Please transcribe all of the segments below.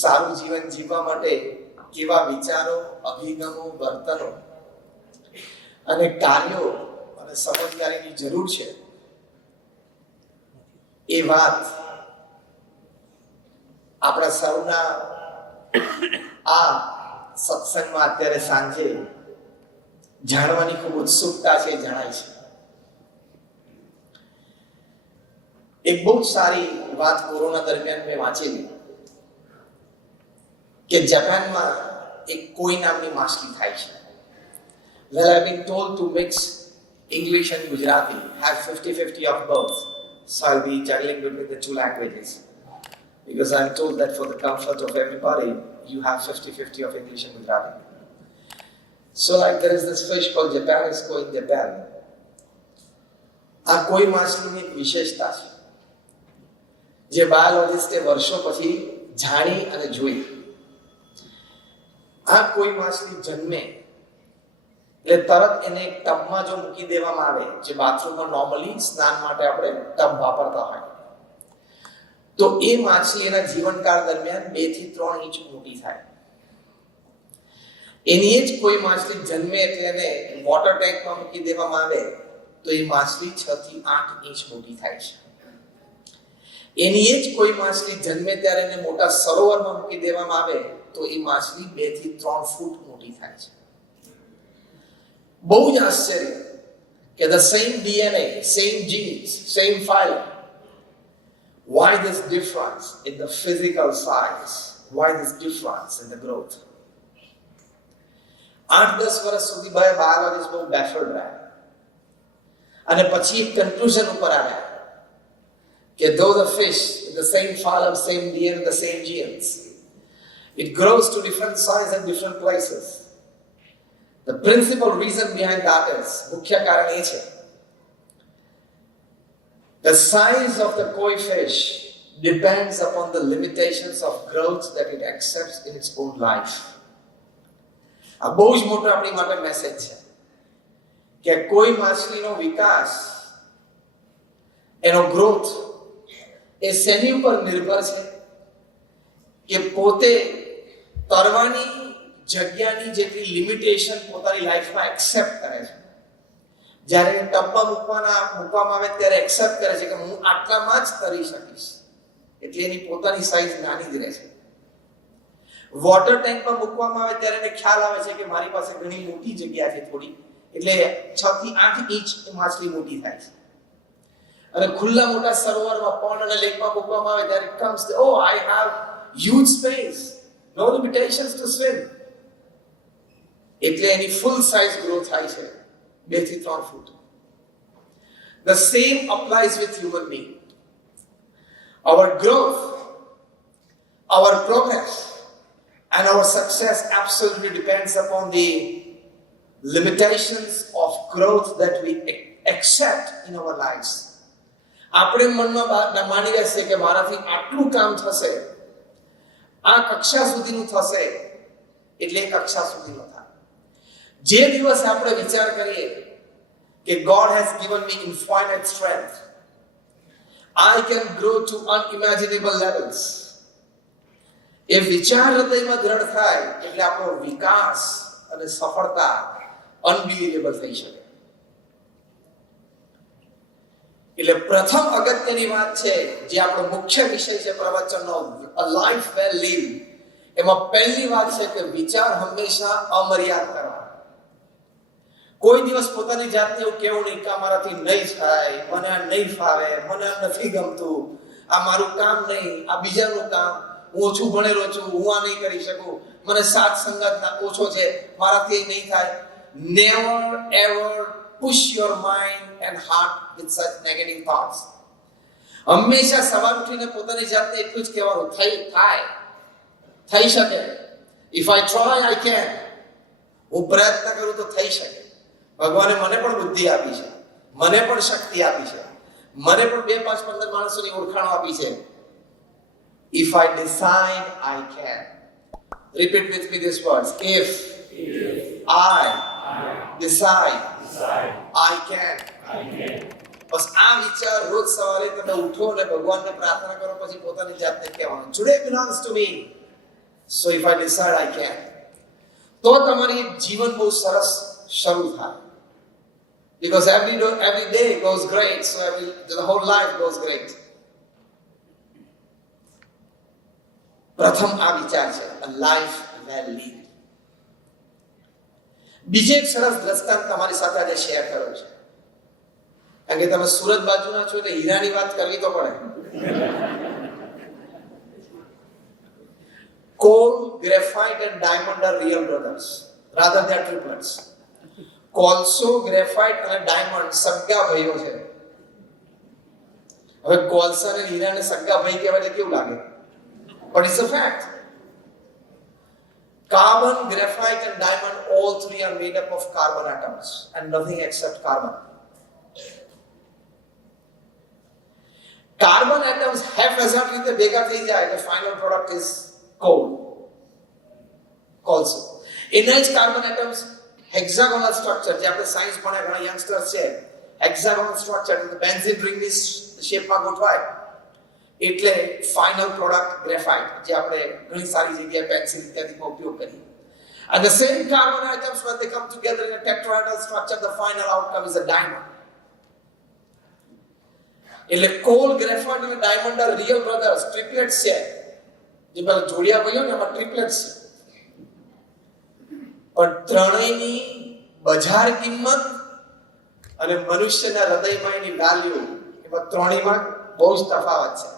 સારું જીવન જીવવા માટે કેવા વિચારો, અભિગમો, વર્તનો અને કાર્યો અને સમજદારીની જરૂર છે, એ વાત આપણા સૌના આ સત્સંગમાં અત્યારે સાંજે જાણવાની ખૂબ ઉત્સુકતા છે, જણાય છે. એક બહુ સારી વાત કોરોના દરમિયાન મેં વાંચેલી કે જાપાનમાં એક કોઈ નામની માછલી થાય છે. Well, I've been told to mix English and Gujarati, have 50-50 of both. So I'll be juggling between the two languages. Because I'm told that for the comfort of everybody, you have 50-50 of English and Gujarati. So like there is this fish called Japanese koi in Japan. આ કોઈ માછલીની એક વિશેષતા છે જે બાયોલોજિસ્ટે વર્ષો પછી જાણી અને જોઈ. આ કોઈ માછલી જન્મે એટલે તરત એને એક ટબમાં જો મૂકી દેવામાં આવે, જે બાથરૂમમાં નોર્મલી સ્નાન માટે આપણે ટબ વાપરતા હોય, તો એ માછલી એના જીવનકાળ દરમિયાન 2 થી 3 ઇંચ મોટી થાય. એની જ કોઈ માછલી જન્મે એટલે એને વોટર ટેન્કમાં મૂકી દેવામાં આવે તો એ માછલી 6 થી 8 ઇંચ મોટી થાય છે. એની જ કોઈ માછલી જન્મે ત્યારે એને મોટા સરોવરમાં મૂકી દેવામાં આવે તો એ માછલી 2 થી 3 ફૂટ મોટી થાય છે. બહુ જ આશ્ચર્ય કે the same DNA, same genes, same file. Why this difference in the physical size? Why this difference in the growth? 8-10 વર્ષ સુધી બાયોલોજીસ્ટ બહુ બેફર્ડ રહ્યા અને પછી એક કન્ક્લુઝન ઉપર આવ્યા કે though the fish in the same phylum, same DNA, the same genes, it grows to different size and different places. The principal reason behind that is, મુખ્ય કારણ એ છે, the size of the koi fish depends upon the limitations of growth that it accepts in its own life. આ બહુ જ મોટો આપણી માટે message છે કે કોઈ માછલીનો વિકાસ, એનો ગ્રોથ એ શેની ઉપર નિર્ભર છે કે પોતે તરવાની જગ્યાની જેટલી લિમિટેશન પોતાની લાઈફમાં એક્સેપ્ટ કરે છે. જ્યારે ટબમાં મૂકવામાં આવે ત્યારે એક્સેપ્ટ કરે છે કે હું આટલામાં જ તરી શકીશ, એટલે એની પોતાની સાઈઝ નાની જ રહે છે. વોટર ટેન્કમાં મૂકવામાં આવે ત્યારે એને ખ્યાલ આવે છે કે મારી પાસે ઘણી મોટી જગ્યા છે થોડી, એટલે 6 થી 8 ઇંચ માછલી મોટી થાય છે. અને ખુલ્લા મોટા સરોવરમાં, પોન્ડ અને લેકમાં મૂકવામાં આવે ત્યારે it comes oh I have huge space, no limitations to swim, એટલે એની ફૂલ સાઇઝ ગ્રો થાય છે 2 થી 3 ફૂટ. The same applies with human being. Our growth, our progress and our success absolutely depends upon the limitations of growth that we accept in our lives. આપણે મનમાં માની રહેશે કે મારાથી આટલું કામ થશે, આ કક્ષા સુધીનું થશે, એટલે એ કક્ષા સુધીનું થાય. જે દિવસ આપણે વિચાર કરીએ કે God has given me infinite strength, I can grow to unimaginable levels, એ વિચાર હૃદયમાં દ્રઢ થાય એટલે આપણો વિકાસ અને સફળતા અનબિલીવેબલ થઈ શકે. એટલે પ્રથમ અગત્યની વાત છે, જે આપણો મુખ્ય વિષય છે પ્રવચનનો, a life well lived, એમાં પહેલી વાત છે કે વિચાર હંમેશા અમર્યાદ કરવા. કોઈ દિવસ પોતાની જાતને એવું કેવું નહીં કે મારાથી નહીં થાય, મને આ નહીં ફાવે, મને આ નથી ગમતું, આ મારું કામ નહીં, આ બીજાનું કામ, હું ઓછું ભણેલો છું, હું આ નહીં કરી શકું, મને સાથ સંગત ઓછો છે, મારાથી નહીં થાય. Never ever push your mind and heart with such negative thoughts. હંમેશા સવાર ઉઠીને પોતાની જાતને એટલું જ કહેવાનું, થઈ શકે. If I try, I can. હું પ્રયત્ન કરું તો થઈ શકે. ભગવાને મને પણ બુદ્ધિ આપી છે, મને પણ શક્તિ આપી છે, મને પણ 2, 5, 15 માણસોની ઓળખાણો આપી છે. If I decide, I can. Repeat with me these words. If I decide, I can. બસ આ વિચાર રોજ સવારે તમે ઉઠો અને ભગવાનને પ્રાર્થના કરો, પછી પોતાની જાતને કહેવાનું, today belongs to me. So if I decide I can, તો તમારી જીવન બહુ સરસ શરૂ થાય. Because every day goes great, so the whole life goes great. પ્રથમ આ વિચાર છે, a life well lived. બીજે એક સરસ દ્રષ્ટાંત તમારી સાથે આજે શેર કર્યો છે. કારણ કે તમે સુરત બાજુના છો એટલે હીરાની વાત કરવી તો પડે. Coal, graphite and diamond are real brothers. Rather they are triplets. કોલસો, ગ્રેફાઇટ અને ડાયમંડ સગા ભાઈઓ છે. હવે કોલસા અને હીરાને સગા ભાઈ કહેવાય એટલે કેવું લાગે? But it's a fact. Carbon, graphite and diamond, all three are made up of carbon atoms and nothing except carbon. Carbon atoms haphazard રીતે ભેગા થઈ જાય the final product is coal. Also, in each carbon atoms hexagonal structure, જે આપણે science ભણ્યા ઘણા youngsters છે, hexagonal structure એટલે બેન્ઝીન રિંગની શેપમાં ગોઠવાય એટલે ફાઇનલ પ્રોડક્ટ ગ્રેફાઇટ, જે આપણે ઘણી સારી જગ્યાએ પેન્સિલ ઇત્યાદિમાં ઉપયોગ કરીએ. And the same carbon atoms when they come together in a tetrahedral structure, the final outcome is a diamond. એટલે કોલ, ગ્રેફાઇટ અને ડાયમંડ આર રિયલ બ્રધર્સ, ટ્રિપલેટ્સ છે. જે પેલા જોડિયા બોલ્યો ને એમાં ટ્રિપલેટ્સ છે. પણ ત્રણેયની બજાર કિંમત અને મનુષ્યના હૃદયમાં એની વેલ્યુ, એમાં ત્રણેયમાં બહુ જ તફાવત છે.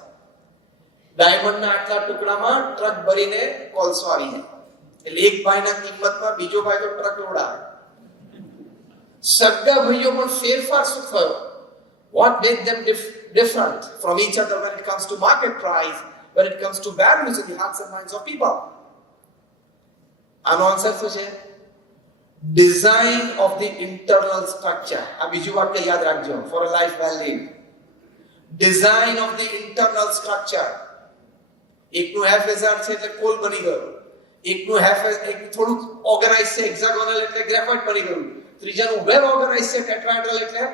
ડાયમંડના આટલા ટુકડામાં ટ્રક ભરીને કોલસો આવી જાય એટલે એક ભાઈના કિંમતમાં બીજો ભાઈ તો ટ્રક લોડાવે. સગા ભાઈઓ પણ ફેરફાર શું થયો? What made them different from each other when it comes to market price, when it comes to values in the hearts and minds of people? આનો આન્સર શું છે? Design of the internal structure. આ બીજું વાક્ય યાદ રાખજો, for a life well lived. Design of the internal structure. એકનું haphazard છે એટલે કોલ બની ગયો, એકનું એક થોડું ઓર્ગેનાઇઝ છે હેક્સાગોનલ એટલે ગ્રેફાઇટ બની ગયું, ત્રીજાનું વેલ ઓર્ગેનાઇઝ છે ટેટ્રાહેડ્રલ એટલે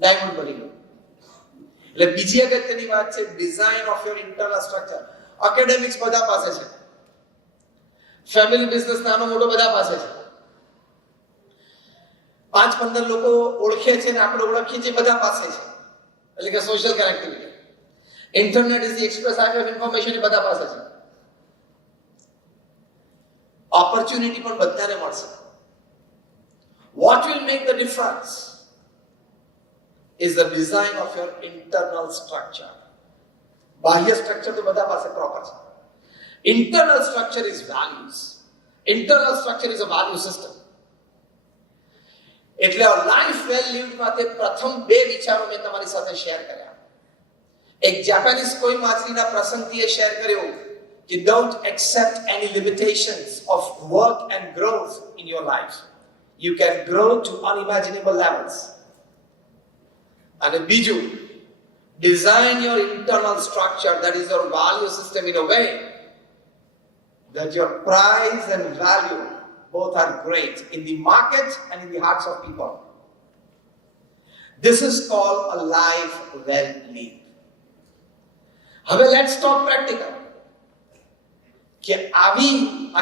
ડાયમંડ બની ગયું. એટલે બીજી અગત્યની વાત છે design of your internal structure. Academics બધા પાસે છે, ફેમિલી બિઝનેસ નાનો મોટો બધા પાસે છે, 5-15 લોકો ઓળખે છે ને આપણે ઓળખીએ છીએ બધા પાસે છે. એટલે કે social connectivity, internet is the express highway of information, એ બધા પાસે છે. ઓપોર્ચ્યુનિટી પણ બધાને મળશે. What will make the difference is the design of your internal structure. બાહ્ય સ્ટ્રક્ચર તો બધા પાસે પ્રોપર છે. Internal structure is values. Internal structure is a value system. એટલે લાઈફ વેલ લીવ્ડ માટે પ્રથમ બે વિચારો મેં તમારી સાથે શેર કર્યા. એક જાપાનીઝ કોઈ માછલીના પ્રસંગથી એ શેર કર્યો કે don't accept any limitations of work and growth in your life. You can grow to unimaginable levels. અને બીજું, design your internal structure, that is your value system, in a way that your price and value both are great in the market and in the hearts of people. This is called a life well lived. હવે let's talk practical. કે આવી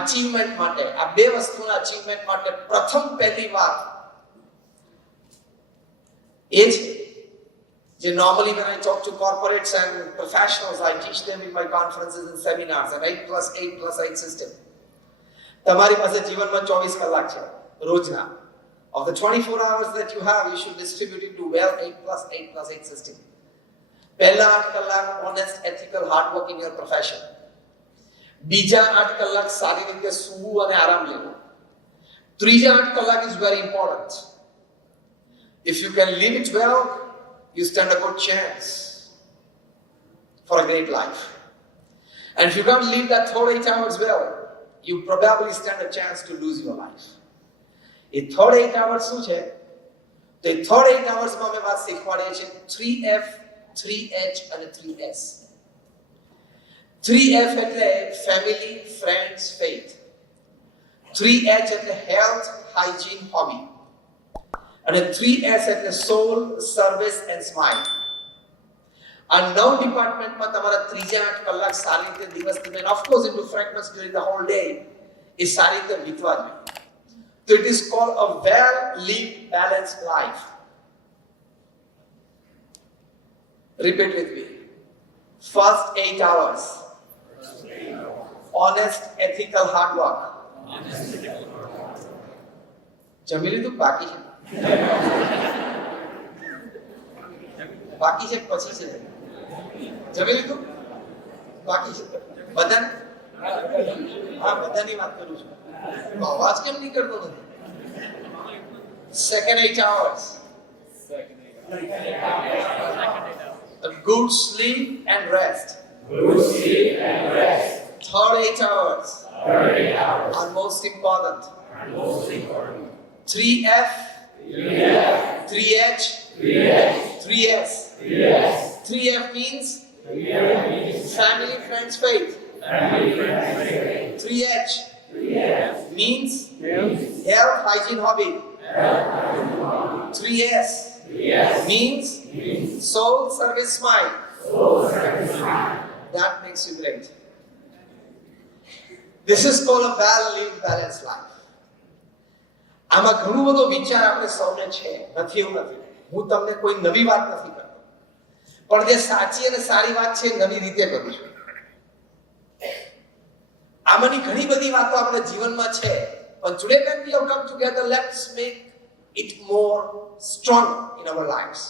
achievement માટે, આ બે વસ્તુના achievement માટે પ્રથમ પહેલી વાત એ છે જે normally when I talk to corporates and professionals, I teach them in my conferences and seminars, an 8+8+8 system. તમારી પાસે જીવનમાં 24 કલાક છે રોજના. Of the 24 hours that you have, you should distribute it to well 8+8+8 system. પહેલા 8 કલાક honest, ethical, hard work in your profession. બીજા 8 કલાક સારી રીતે સૂવું અને આરામ લેવો. ત્રીજા 8 કલાક is very important. If you can live it well, you stand a good chance for a great life. And if you can't live that whole 8 hours well, you probably stand a chance to lose your life. A third 8 hours શું છે? તો એ third 8 hours માં અમે વાત શીખવાડીએ છીએ 3F, 3H અને 3S. 3F એટલે family, friends, faith. 3H એટલે health, hygiene, hobby. અને 3S એટલે soul, service and smile. આ 9 ડિપાર્ટમેન્ટમાં તમારા 3 8 કલાક સારી રીતે દિવસ દરમિયાન of course into fragments during the whole day એ સારી રીતે વીતવા જોઈએ. So it is called a well-lived, balanced life. Repeat with me. First 8 hours. Honest, ethical, hard work. જમી લીધું? બાકી છે? બાકી છે પછી છે? જમી લીધું? બાકી છે? બધાને? હા, બધાની વાત કરું છું. અવાજ કેમ નીકળતો નથી? Second 8 hours. A good sleep and rest. Third 8 hours. Are most important. 3F, 3H, 3S. 3F means family, friends, faith. 3H means health, hygiene, hobby. 3S means soul, service, smile. That makes you great. This is called a well-lived, balanced life. આમાં ઘણું બધો વિચાર આપણે સૌને છે, નથી એવું નથી. હું તમને કોઈ નવી વાત નથી કરતો, પણ જે સાચી અને સારી વાત છે નવી રીતે કરું છું. આમાંની ઘણી બધી વાતો આપણા જીવનમાં છે, પણ today when we have come together, let's make it more strong in our lives.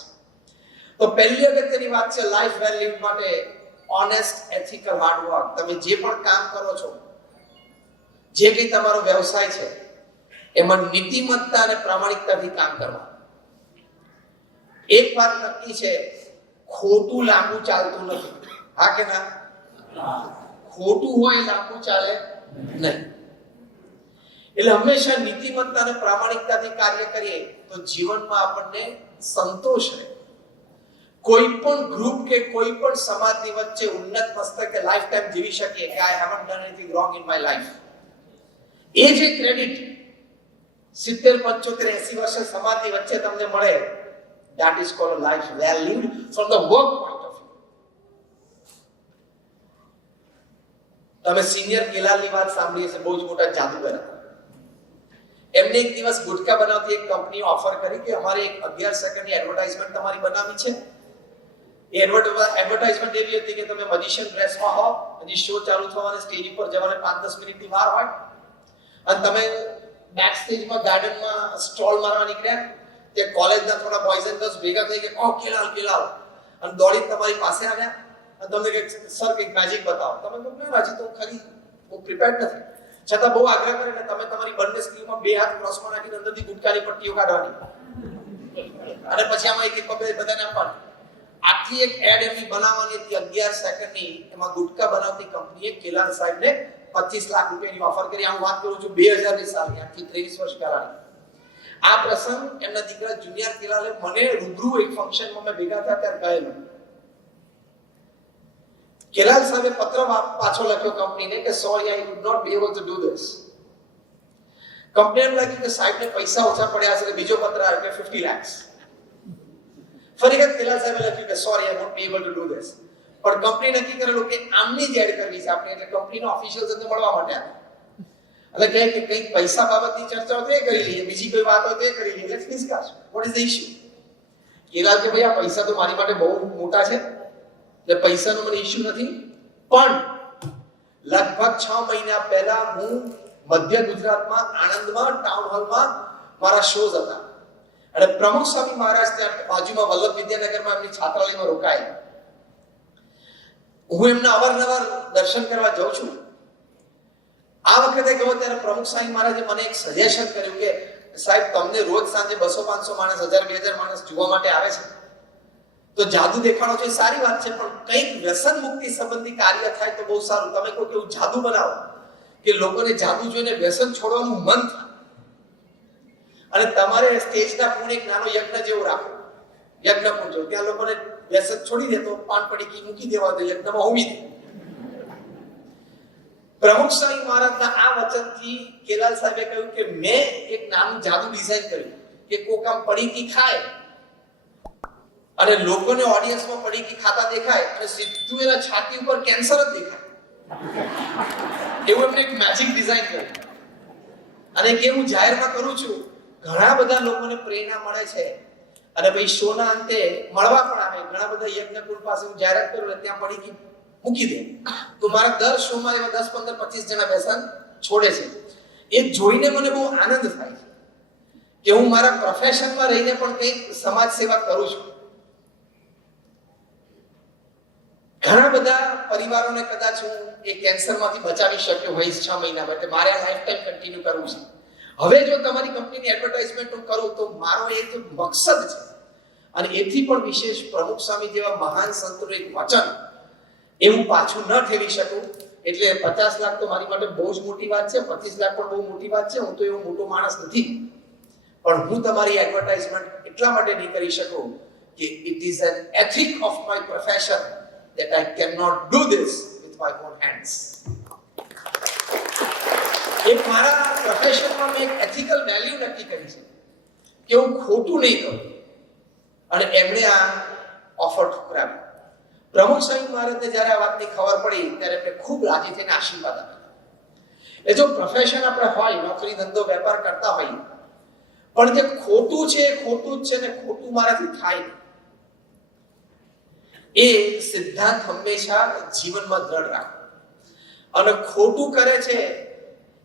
તો પહેલી અગત્યની વાત છે લાઈફ વેલ લીવ માટે ઓનેસ્ટ, એથિકલ, હાર્ડ વર્ક. તમે જે પણ કામ કરો છો, જે કંઈ તમારો વ્યવસાય છે, એમાં નીતિમત્તા અને પ્રામાણિકતાથી કામ કરવા. એક વાત નક્કી છે, ખોટું લાંબુ ચાલતું નથી. હા કે ના? ખોટું હોય લાંબુ ચાલે નહીં. એટલે હંમેશા નીતિમત્તા અને પ્રામાણિકતાથી કાર્ય કરીએ તો જીવનમાં આપણને સંતોષ રહે. કોઈ પણ ગ્રુપ કે કોઈ પણ સમાજની વચ્ચે ઉન્નત મસ્તકે લાઈફ ટાઈમ જીવી શકીએ કે I haven't done anything wrong in my life. એ જે ક્રેડિટ 70 75 80 વર્ષે સમાજની વચ્ચે તમને મળે, that is called a life well lived from the work point of view. તમે સિનિયર કેલાલની વાત સાંભળી હશે, બહુ જ મોટા જાદુગર હતા. એમને એક દિવસ ગુટકા બનાવતી એક કંપની ઓફર કરી કે અમારે એક 11 સેકન્ડની એડવર્ટાઇઝમેન્ટ તમારી બનાવવી છે. એ એડવર્ટાઇઝમેન્ટ એવી હતી કે તમે મજીશિયન ડ્રેસમાં હો, હજી શો ચાલુ થવાને સ્ટેજ ઉપર જવાને 5-10 મિનિટની વાર હોય, અને તમે બેક સ્ટેજમાં ગાર્ડનમાં સ્ટોલ મારવા નીકળ્યા, તે કોલેજના થોડા બોયઝ એન્ડ ગર્લ્સ ભેગા થઈ ગયા, ઓ કેલાલ કેલાલ, અને દોડીને તમારી પાસે આવ્યા અને તમને કહે સર કંઈક મેજિક બતાવો. તમે કહો મેં હજી તો ખાલી હું પ્રિપેર્ડ નથી, છતાં બહુ આગ્રહ કરે ને તમે તમારી બંને સ્કીલમાં 2 હાથ ક્રોસમાં નાખીને અંદરથી ગુટકાની પટ્ટીઓ કાઢવાની અને પછી આમાં એક એક પગે બધાને આપવાની. આટલી એક એડ એમની બનાવવાની હતી 11 સેકન્ડની. એમાં ગુટકા બનાવતી કંપનીએ કેલાલ સાહેબને 25 લાખ રૂપિયાની ઓફર કરી. હું વાત કરું છું 2000 ની સાલની, આટલી 23 વર્ષ પહેલાની. આ પ્રસંગ એમના દીકરા જુનિયર કેલાલે મને રૂબરૂ એક ફંક્શનમાં મેં ભેગા થયા ત્યારે કહેલું. કેલાલ સાહેબે પત્ર પાછો લખ્યો કંપનીને કે sorry I would not be able to do this. કંપનીને લાગ્યું કે સાહેબને પૈસા ઓછા પડ્યા છે, બીજો પત્ર આવ્યો કે 50 lakhs. ફરી વખત કેલાલ સાહેબે લખ્યું કે sorry I want B able to do this. પણ કંપની નક્કી કરેલું કે આમની જ એડ કરવી છે આપણે, એટલે કંપનીના ઓફિશિયલ સાથે મળવા માટે એટલે કહે કે કંઈક પૈસા બાબતની ચર્ચા હોય તો એ કરી લઈએ, બીજી કોઈ વાત હોય તો એ કરી લઈએ. Let's discuss what is the issue. કેલાલ કે ભાઈ આ પૈસા તો મારી માટે બહુ મોટા છે, એટલે પૈસાનો મને ઇશ્યુ નથી, પણ લગભગ 6 મહિના પહેલા હું મધ્ય ગુજરાતમાં આણંદમાં ટાઉન હોલમાં મારા શોઝ હતા અને પ્રમુખ સ્વામી મહારાજ ત્યાં બાજુમાં વલ્લભ વિદ્યાનગરમાં એમની છાત્રાલયમાં રોકાયા. હું એમના અવારનવાર દર્શન કરવા જાઉં છું. આ વખતે ગયો ત્યારે પ્રમુખ સ્વામી મહારાજે મને એક સજેશન કર્યું કે સાહેબ તમને રોજ સાંજે 200-500 માણસ, 1000-2000 માણસ જોવા માટે આવે છે, તો જાદુ દેખાડો છે સારી વાત છે, પણ કંઈક વ્યસન મુક્તિ સંબંધી કાર્ય થાય તો બહુ સારું. તમે કોઈ કેવું જાદુ બનાવો કે લોકોને જાદુ જોઈને વ્યસન છોડવાનું મન થાય, અને તમારે સ્ટેજના પૂર્ણ એક નાનો યજ્ઞ જેવો રાખો, યજ્ઞ પૂજો, ત્યાં લોકોને વ્યસન છોડી દે તો પાન પડીકી મૂકી દેવા દે, યજ્ઞમાં હોમી દે. પ્રમુખ સ્વામી મહારાજના આ વચનથી કેલાલ સાહેબે કહ્યું કે મેં એક નાનું જાદુ ડિઝાઇન કર્યું કે કોક આમ પડીકી ખાય અને લોકોને ઓડિયન્સમાં પડીકી ખાતા દેખાય અને સીધું એના છાતી ઉપર કેન્સર જ દેખાય. એવું એમને એક મેજિક ડિઝાઇન કર્યું. અને કે હું જાહેરમાં કરું છું, ઘણા બધા લોકોને પ્રેરણા મળે છે. અને ભાઈ શોના અંતે મળવા પણ આવે. ઘણા બધા યજ્ઞકુળ પાસે હું જાહેરાત કરું એટલે ત્યાં પડીકી મૂકી દે. તો મારા દર શોમાં એવા 10, 15, 25 જણા વ્યસન છોડે છે. એ જોઈને મને બહુ આનંદ થાય છે કે હું મારા પ્રોફેશનમાં રહીને પણ કંઈક સમાજ સેવા કરું છું. ઘણા બધા પરિવારોને કદાચ હું એ કેન્સરમાંથી બચાવી શક્યો હોઈશ 6 મહિના માટે. મારે આ લાઈફ ટાઈમ કન્ટિન્યુ કરવું છે. હવે જો તમારી કંપનીની એડવર્ટાઇઝમેન્ટ હું કરું તો મારો એક મકસદ છે. અને એથી પણ વિશેષ પ્રમુખ સ્વામી જેવા મહાન સંતોનું એક વચન એ હું પાછું ન ઠેવી શકું. એટલે 50 લાખ તો મારી માટે બહુ જ મોટી વાત છે, 25 લાખ પણ બહુ મોટી વાત છે. હું તો એવો મોટો માણસ નથી, પણ હું તમારી એડવર્ટાઇઝમેન્ટ એટલા માટે નહીં કરી શકું કે it is an ethic of my profession that I cannot do this with my own hands. એક મારા પ્રોફેશનમાં મેં એક એથિકલ વેલ્યુ નક્કી કરી છે કે હું ખોટું નહીં કરું. અને એમણે આ ઓફર ઠુકરાવી. પ્રમુખ સ્વામી મહારાજને જ્યારે આ વાતની ખબર પડી ત્યારે એમને ખૂબ રાજી થઈને આશીર્વાદ આપ્યા. એ જો પ્રોફેશન આપણે હોય, નોકરી ધંધો વેપાર કરતા હોઈએ, પણ જે ખોટું છે એ ખોટું જ છે ને ખોટું મારાથી થાય નહીં. એ સિદ્ધાંત હંમેશા જીવનમાં દ્રઢ રાખો. અને ખોટું કરે છે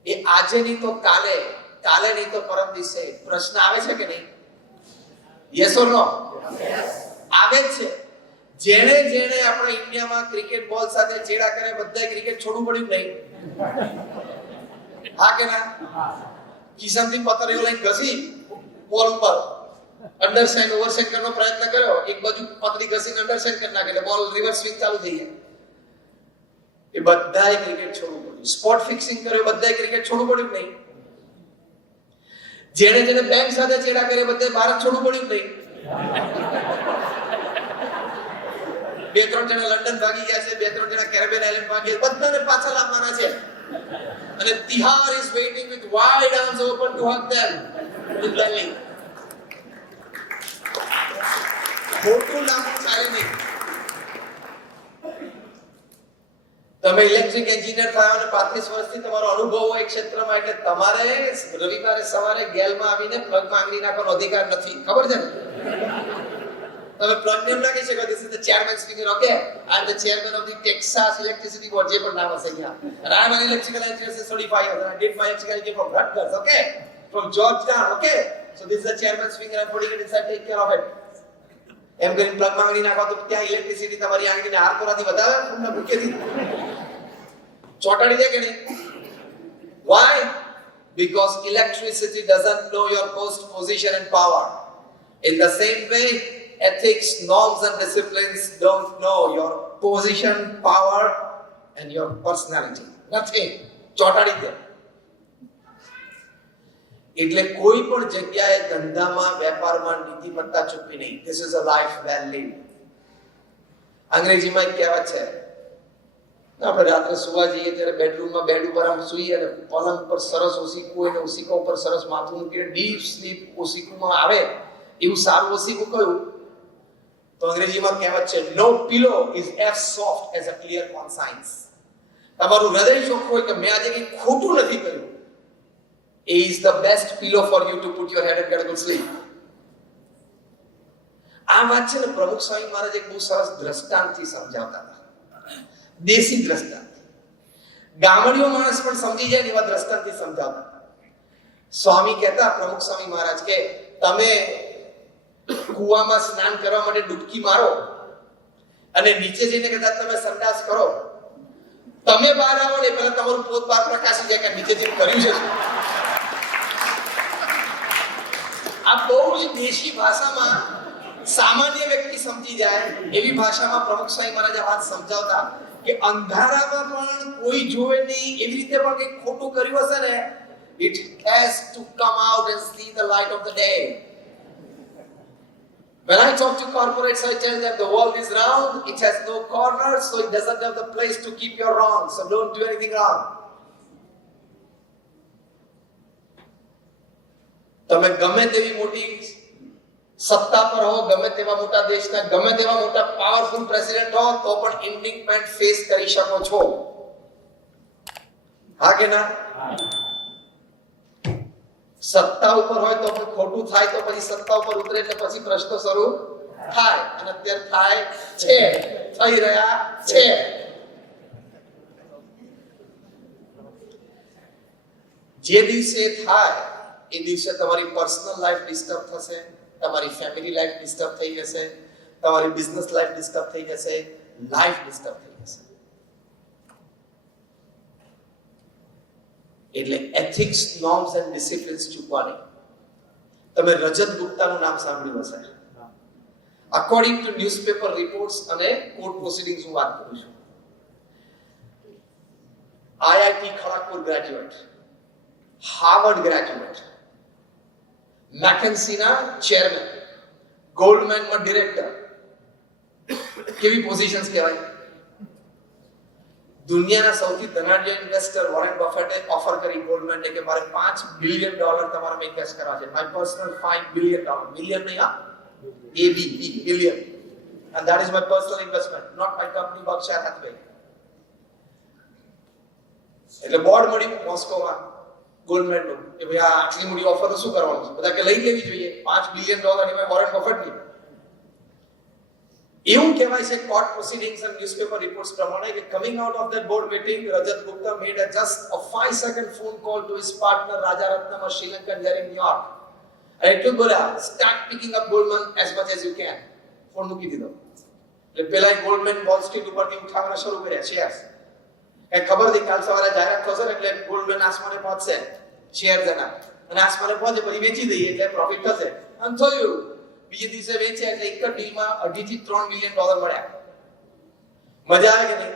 એ આજે નહીં તો કાલે, કાલે નહીં તો પરમ દિવસે પ્રશ્ન આવે છે કે નહીં? યસ ઓર નો? આવે જ છે. જેણે જેણે આપણા ઇન્ડિયામાં ક્રિકેટ બોલ સાથે ચેડા કરે બધાય ક્રિકેટ છોડવું પડ્યું નહીં? હા કે ના? કિશનથી પતરીઓ લઈને ઘસી બોલ ઉપર અંડરસાઇડ ઓવરસાઇડ કરવાનો પ્રયત્ન કર્યો, એક બાજુ પતરી ઘસીને અંડરસાઇડ કરી નાખે એટલે બોલ રિવર્સ સ્વિંગ ચાલુ થઈ જાય. એ બધાય ક્રિકેટ છોડવું પડ્યું. સ્પોટ ફિક્સિંગ કર્યો, બધાય ક્રિકેટ છોડવું પડ્યું નહીં? જેણે જેણે બેંક સાથે ચેડા કરે બધાય ભારત છોડવું પડ્યું નહીં? 2-3 જણા લંડન ભાગી ગયા છે, 2-3 જણા કેરેબિયન આઇલેન્ડ ભાગી ગયા, બધાને પાછા લાવવાના છે. અને Tihar is waiting with wide arms open to hug them in Delhi. ખોટું નામ ચાલે નહીં. તમે ઇલેક્ટ્રિક એન્જિનિયર થયા અને 35 વર્ષથી તમારો અનુભવ હોય ક્ષેત્રમાં, એટલે તમારે રવિવારે સવારે ગેલમાં આવીને પ્લગ માંગી નાખવાનો અધિકાર નથી. ખબર છે ને? તમે પ્લગ ને એમ ના કહી શકો this is the chairman speaking, okay, I am the chairman of the Texas electricity board, જે પણ નામ હશે અહીંયા, and I am an electrical engineer since 35 years and I did my electrical engineering from Rutgers, okay, from Georgetown, okay, so this is the chairman speaking and I am putting it inside, take care of it. એમ કરીને plug માંગી નાખો તો ત્યાં electricity તમારી આંગળીને હાથ કોરાથી વધારે તમને ભૂકેથી ચોટાડી દે કે નહીં? Why? Because electricity doesn't know your post, position and power. In the same way, ethics, norms and disciplines don't know your position, power and your personality. Nothing. ચોટાડી દે. એટલે કોઈ પણ જગ્યાએ ધંધામાં વેપારમાં નીતિમત્તા ચૂકવી નહીં. This is a life well lived. અંગ્રેજીમાં એક કહેવત છે, આપણે રાત્રે સુવા જઈએ ત્યારે બેડરૂમમાં બેડ ઉપર આમ સૂઈએ અને પલંગ પર સરસ ઓસીકું હોય ને ઓસીકા ઉપર સરસ માથું મૂકીને ડીપ સ્લીપ ઓસીકુમાં આવે, એવું સારું ઓસીકું કયું? તો અંગ્રેજીમાં કહેવત છે, no pillow is as soft as a clear conscience. તમારું હૃદય ચોખ્ખું હોય કે મેં આજે કંઈ ખોટું નથી કર્યું, is the best pillow for you to put your head and get a good sleep. આ વાત છે ને પ્રમુખ સ્વામી મહારાજ એક બહુ સરસ દ્રષ્ટાંતથી સમજાવતા હતા. દેશી દ્રષ્ટાંત, ગામડીઓ માણસ પણ સમજી જાય ને એવા દ્રષ્ટાંતથી સમજાવતા હતા. સ્વામી કહેતા, પ્રમુખ સ્વામી મહારાજ કે તમે કૂવામાં સ્નાન કરવા માટે ડૂબકી મારો અને નીચે જઈને કદાચ તમે સંડાસ કરો, તમે બહાર આવો ને પહેલા તમારું પોત બહાર પ્રકાશી જાય કે નીચે જઈને કર્યું છે. આ બહુ જ દેશી ભાષામાં સામાન્ય વ્યક્તિ સમજી જાય એવી ભાષામાં પ્રમુખ સ્વામી મહારાજ આ વાત સમજાવતા કે અંધારામાં પણ કોઈ જોવે નહીં એવી રીતે પણ કંઈક ખોટું કર્યું હશે ને, it has to come out and see the light of the day. When I talk to corporates, I tell them the world is round, it has no corners, so it doesn't have the place to keep your wrong, so don't do anything wrong. તમે ગમે તેવી મોટી સત્તા પર હો, ગમે તેવા મોટા દેશના ગમે તેવા મોટા પાવરફુલ પ્રેસિડેન્ટ હો, તો પણ ઇન્ડિપેન્ડન્ટ ફેસ કરી શકો છો. હા કે ના? સત્તા ઉપર હોય તો પણ ખોટું થાય તો પછી સત્તા ઉપર ઉતરે એટલે પછી પ્રશ્નો શરૂ થાય, અને અત્યારે થાય છે, થઈ રહ્યા છે. જે દિવસે થાય એ દિવસે તમારી પર્સનલ લાઈફ ડિસ્ટર્બ થશે, તમારી ફેમિલી લાઈફ ડિસ્ટર્બ થઈ જશે, તમારી બિઝનેસ લાઈફ ડિસ્ટર્બ થઈ જશે, લાઈફ ડિસ્ટર્બ થઈ જશે. એટલે એથિક્સ, નોર્મ્સ એન્ડ ડિસિપ્લિન્સ ચૂકવાની. તમે રજત ગુપ્તાનું નામ સાંભળ્યું હશે. અકોર્ડિંગ ટુ ન્યૂઝપેપર રિપોર્ટ્સ અને કોર્ટ પ્રોસિડિંગ્સ હું વાત કરું છું. IIT Kharagpur graduate, Harvard graduate, મેકેન્સીના ચેરમેન, ગોલ્ડમેનમાં ડિરેક્ટર. કેવી પોઝિશન્સ કહેવાય? દુનિયાના સૌથી ધનાઢ્ય ઇન્વેસ્ટર વોરેન બફેટે ઓફર કરી ગોલ્ડમેનને કે મારે $5 બિલિયન તમારામાં ઇન્વેસ્ટ કરવા છે. માય પર્સનલ $5 બિલિયન, મિલિયન નહીં, હા, billion, and that is my personal investment, not my company Berkshire Hathaway. એટલે બોર્ડ મળ્યું મોસ્કોમાં ગોલ્ડમેનનું કે ભાઈ આ આટલી મોટી ઓફર શું કરવાનું છે? બધા કે લઈ લેવી જોઈએ. $5 બિલિયન એમાં વોરેન બફેટની. એવું કહેવાય છે કોર્ટ પ્રોસિડિંગ્સ અને ન્યૂઝપેપર રિપોર્ટ્સ પ્રમાણે કે coming out of that board meeting, Rajat Gupta made a 5-second phone call to his partner Rajaratnam, a Sri Lankan here in New York. અને એટલું બોલ્યા, start picking up Goldman as much as you can. Phone મૂકી દીધો. એટલે પેલા Goldman wall street ઉપરથી ઉઠાવવાના શરૂ કર્યા શેર્સ. એ ખબર હતી કાલ સવારે જાહેરાત થશે એટલે ગોલ્ડમેન આસમાને પહોંચશે શેર જના, અને આસમાને પહોંચે પછી વેચી દઈએ એટલે પ્રોફિટ થશે. અને થયું, બીજે દિવસે વેચ્યા એટલે એક જ ડીલમાં $2 થી $3 મિલિયન મળ્યા. મજા આવે કે નહીં?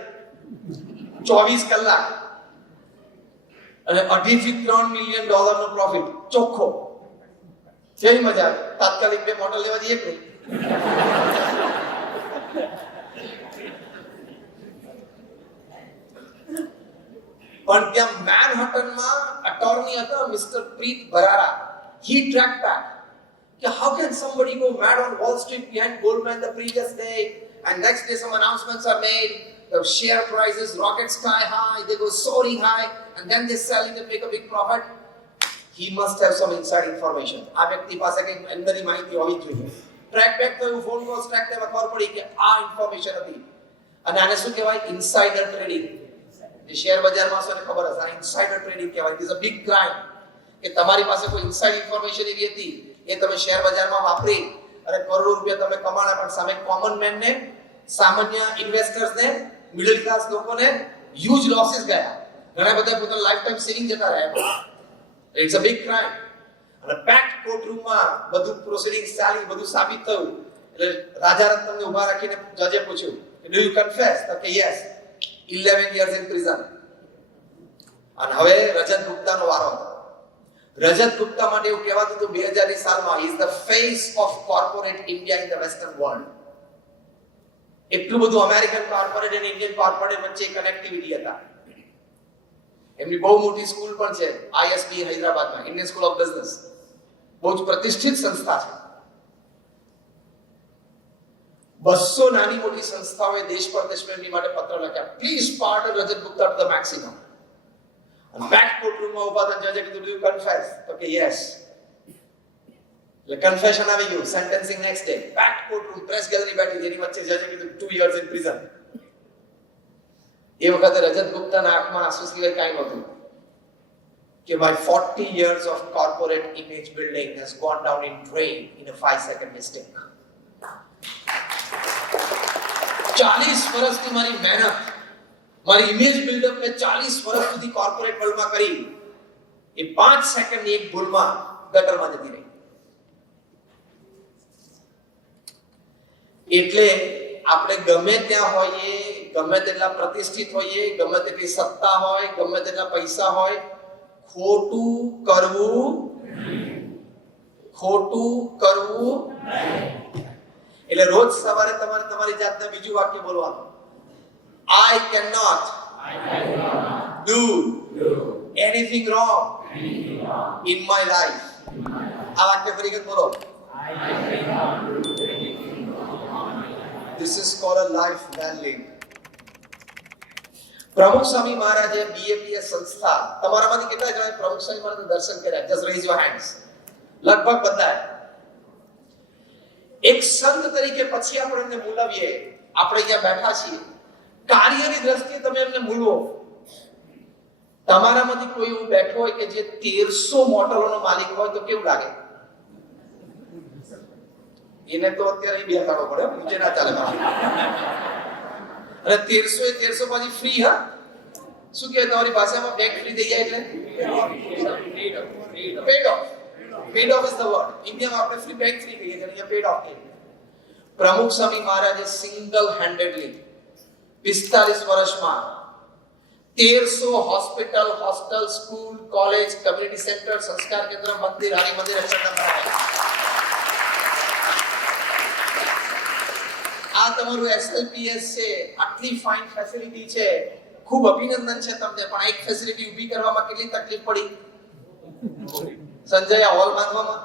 24 કલાક અને $2 થી $3 મિલિયન નો પ્રોફિટ ચોખ્ખો. કેવી મજા આવે? તાત્કાલિક 2 મોડલ લેવા જઈએ કે નહીં? પણ ત્યાં મેનહટનમાં અટોર્ની હતા mister Preet Bharara. He tracked back. How can somebody go mad on Wall Street behind Goldman the previous day, and next day some announcements are made, the share prices rocket sky high, they go soaring high, and then they sell it and make a big profit? He must have some inside information. આ વ્યક્તિ પાસે કંઈક અંદરની માહિતી હોવી જોઈએ. Track back થયું, phone calls track થયા, ખબર પડી કે આ ઇન્ફોર્મેશન હતી. અને આને શું કહેવાય? Insider trading. જે શેર બજારમાં છે ને ખબર હશે, આ ઇનસાઇડર ટ્રેડિંગ કહેવાય. It is a big crime કે તમારી પાસે કોઈ ઇનસાઇડ ઇન્ફોર્મેશન એવી હતી એ તમે શેર બજારમાં વાપરી અને કરોડો રૂપિયા તમે કમાણા, પણ સામે કોમન મેન ને, સામાન્ય ઇન્વેસ્ટર્સ ને, મિડલ ક્લાસ લોકોને હ્યુજ લોસીસ ગયા. ઘણા બધા પોતાના લાઈફ ટાઈમ સેવિંગ જતા રહ્યા. It's a big crime. અને પેક્ટ કોર્ટરૂમમાં બધું પ્રોસિડિંગ્સ ચાલી, બધું સાબિત થયું. એટલે રાજારત્નમને ઊભા રાખીને જજે પૂછ્યું કે ડુ યુ કન્ફેસ? તો કે યસ. 11 years in prison. અને હવે રજત ગુપ્તાનો વારો હતો. રજત ગુપ્તા માટે એવું કહેવાતું હતું 2000 ની સાલમાં he is the face of corporate India in the western world. એટલું બધું અમેરિકન કોર્પોરેટ અને ઇન્ડિયન કોર્પોરેટ વચ્ચે કનેક્ટિવિટી હતા. એમની બહુ મોટી સ્કૂલ પણ છે, ISB હૈદરાબાદમાં, ઇન્ડિયન સ્કૂલ ઓફ બિઝનેસ. બહુ જ પ્રતિષ્ઠિત સંસ્થા છે. 200 નાની મોટી સંસ્થાઓએ દેશ પરદેશમાં એમની માટે પત્ર લખ્યા, please pardon Rajat Gupta to the maximum. અને બેક કોર્ટરૂમમાં ઉભા થઈને જજે કીધું, ડુ યુ કન્ફેસ? તો કે યસ. એટલે કન્ફેશન આવી ગયું. Sentencing next day. Back courtroom, press gallery બેઠી, જેની વચ્ચે જજે કીધું 2 years in prison. એ વખતે રજત ગુપ્તાના આંખમાં આંસુ સિવાય કાંઈ નહોતું કે my 40 years of corporate image building has gone down in drain in a 5-second mistake. 40 વર્ષની મારી મહેનત, મારી ઇમેજ બિલ્ડઅપ મેં 40 વર્ષ સુધી કોર્પોરેટ વર્લ્ડમાં કરી, એ 5 સેકન્ડની એક ભૂલમાં ગટરમાં જતી રહી. એટલે આપણે ગમે ત્યાં હોઈએ, ગમે તેટલા પ્રતિષ્ઠિત હોઈએ, ગમે તેટલી સત્તા હોય, ગમે તેટલા પૈસા હોય, ખોટું કરવું એટલે રોજ સવારે તમારી જાતને બીજું વાક્ય બોલવાનું, I cannot do anything wrong in my life. આ વાક્ય ફરી વખત બોલો, This is called a life well lived. પ્રમુખ સ્વામી મહારાજે BAPS સંસ્થા, તમારામાંથી કેટલા જણાએ પ્રમુખ સ્વામી મહારાજના દર્શન કર્યા? Just rays your hands. લગભગ બધાએ. એક સંત તરીકે પછી આપણે એમને મૂલવીએ. આપણે અહીંયા બેઠા છીએ, કાર્યની દ્રષ્ટિએ તમે એમને મૂલવો. તમારામાંથી કોઈ એવું બેઠો હોય કે જે 1300 મોટરોનો માલિક હોય તો કેવું લાગે? એને તો અત્યારે બેસાડવો પડે, નીચે ના ચાલે. અને 1300 પાછી ફ્રી. હા, શું કહેવાય તમારી ભાષામાં? બેંક ફ્રી થઈ જાય એટલે paid off. Paid off is the word. ઇન્ડિયામાં આપણે ફ્રી બેંક ફ્રી કહીએ છીએ, અહીંયા પેડ ઓફ કહીએ. પ્રમુખ સ્વામી મહારાજે સિંગલ હેન્ડેડલી 45 વર્ષમાં 1300 hospital, hostel, school, college, community centre, સંસ્કાર કેન્દ્ર, મંદિર, હરિ મંદિર અક્ષરધામ બનાવ્યા. આ તમારું SLPS છે, આટલી ફાઇન ફેસિલિટી છે, ખૂબ અભિનંદન છે તમને. પણ એક ફેસિલિટી ઊભી કરવામાં કેટલી તકલીફ પડી સંજય, આ હોલ બાંધવામાં?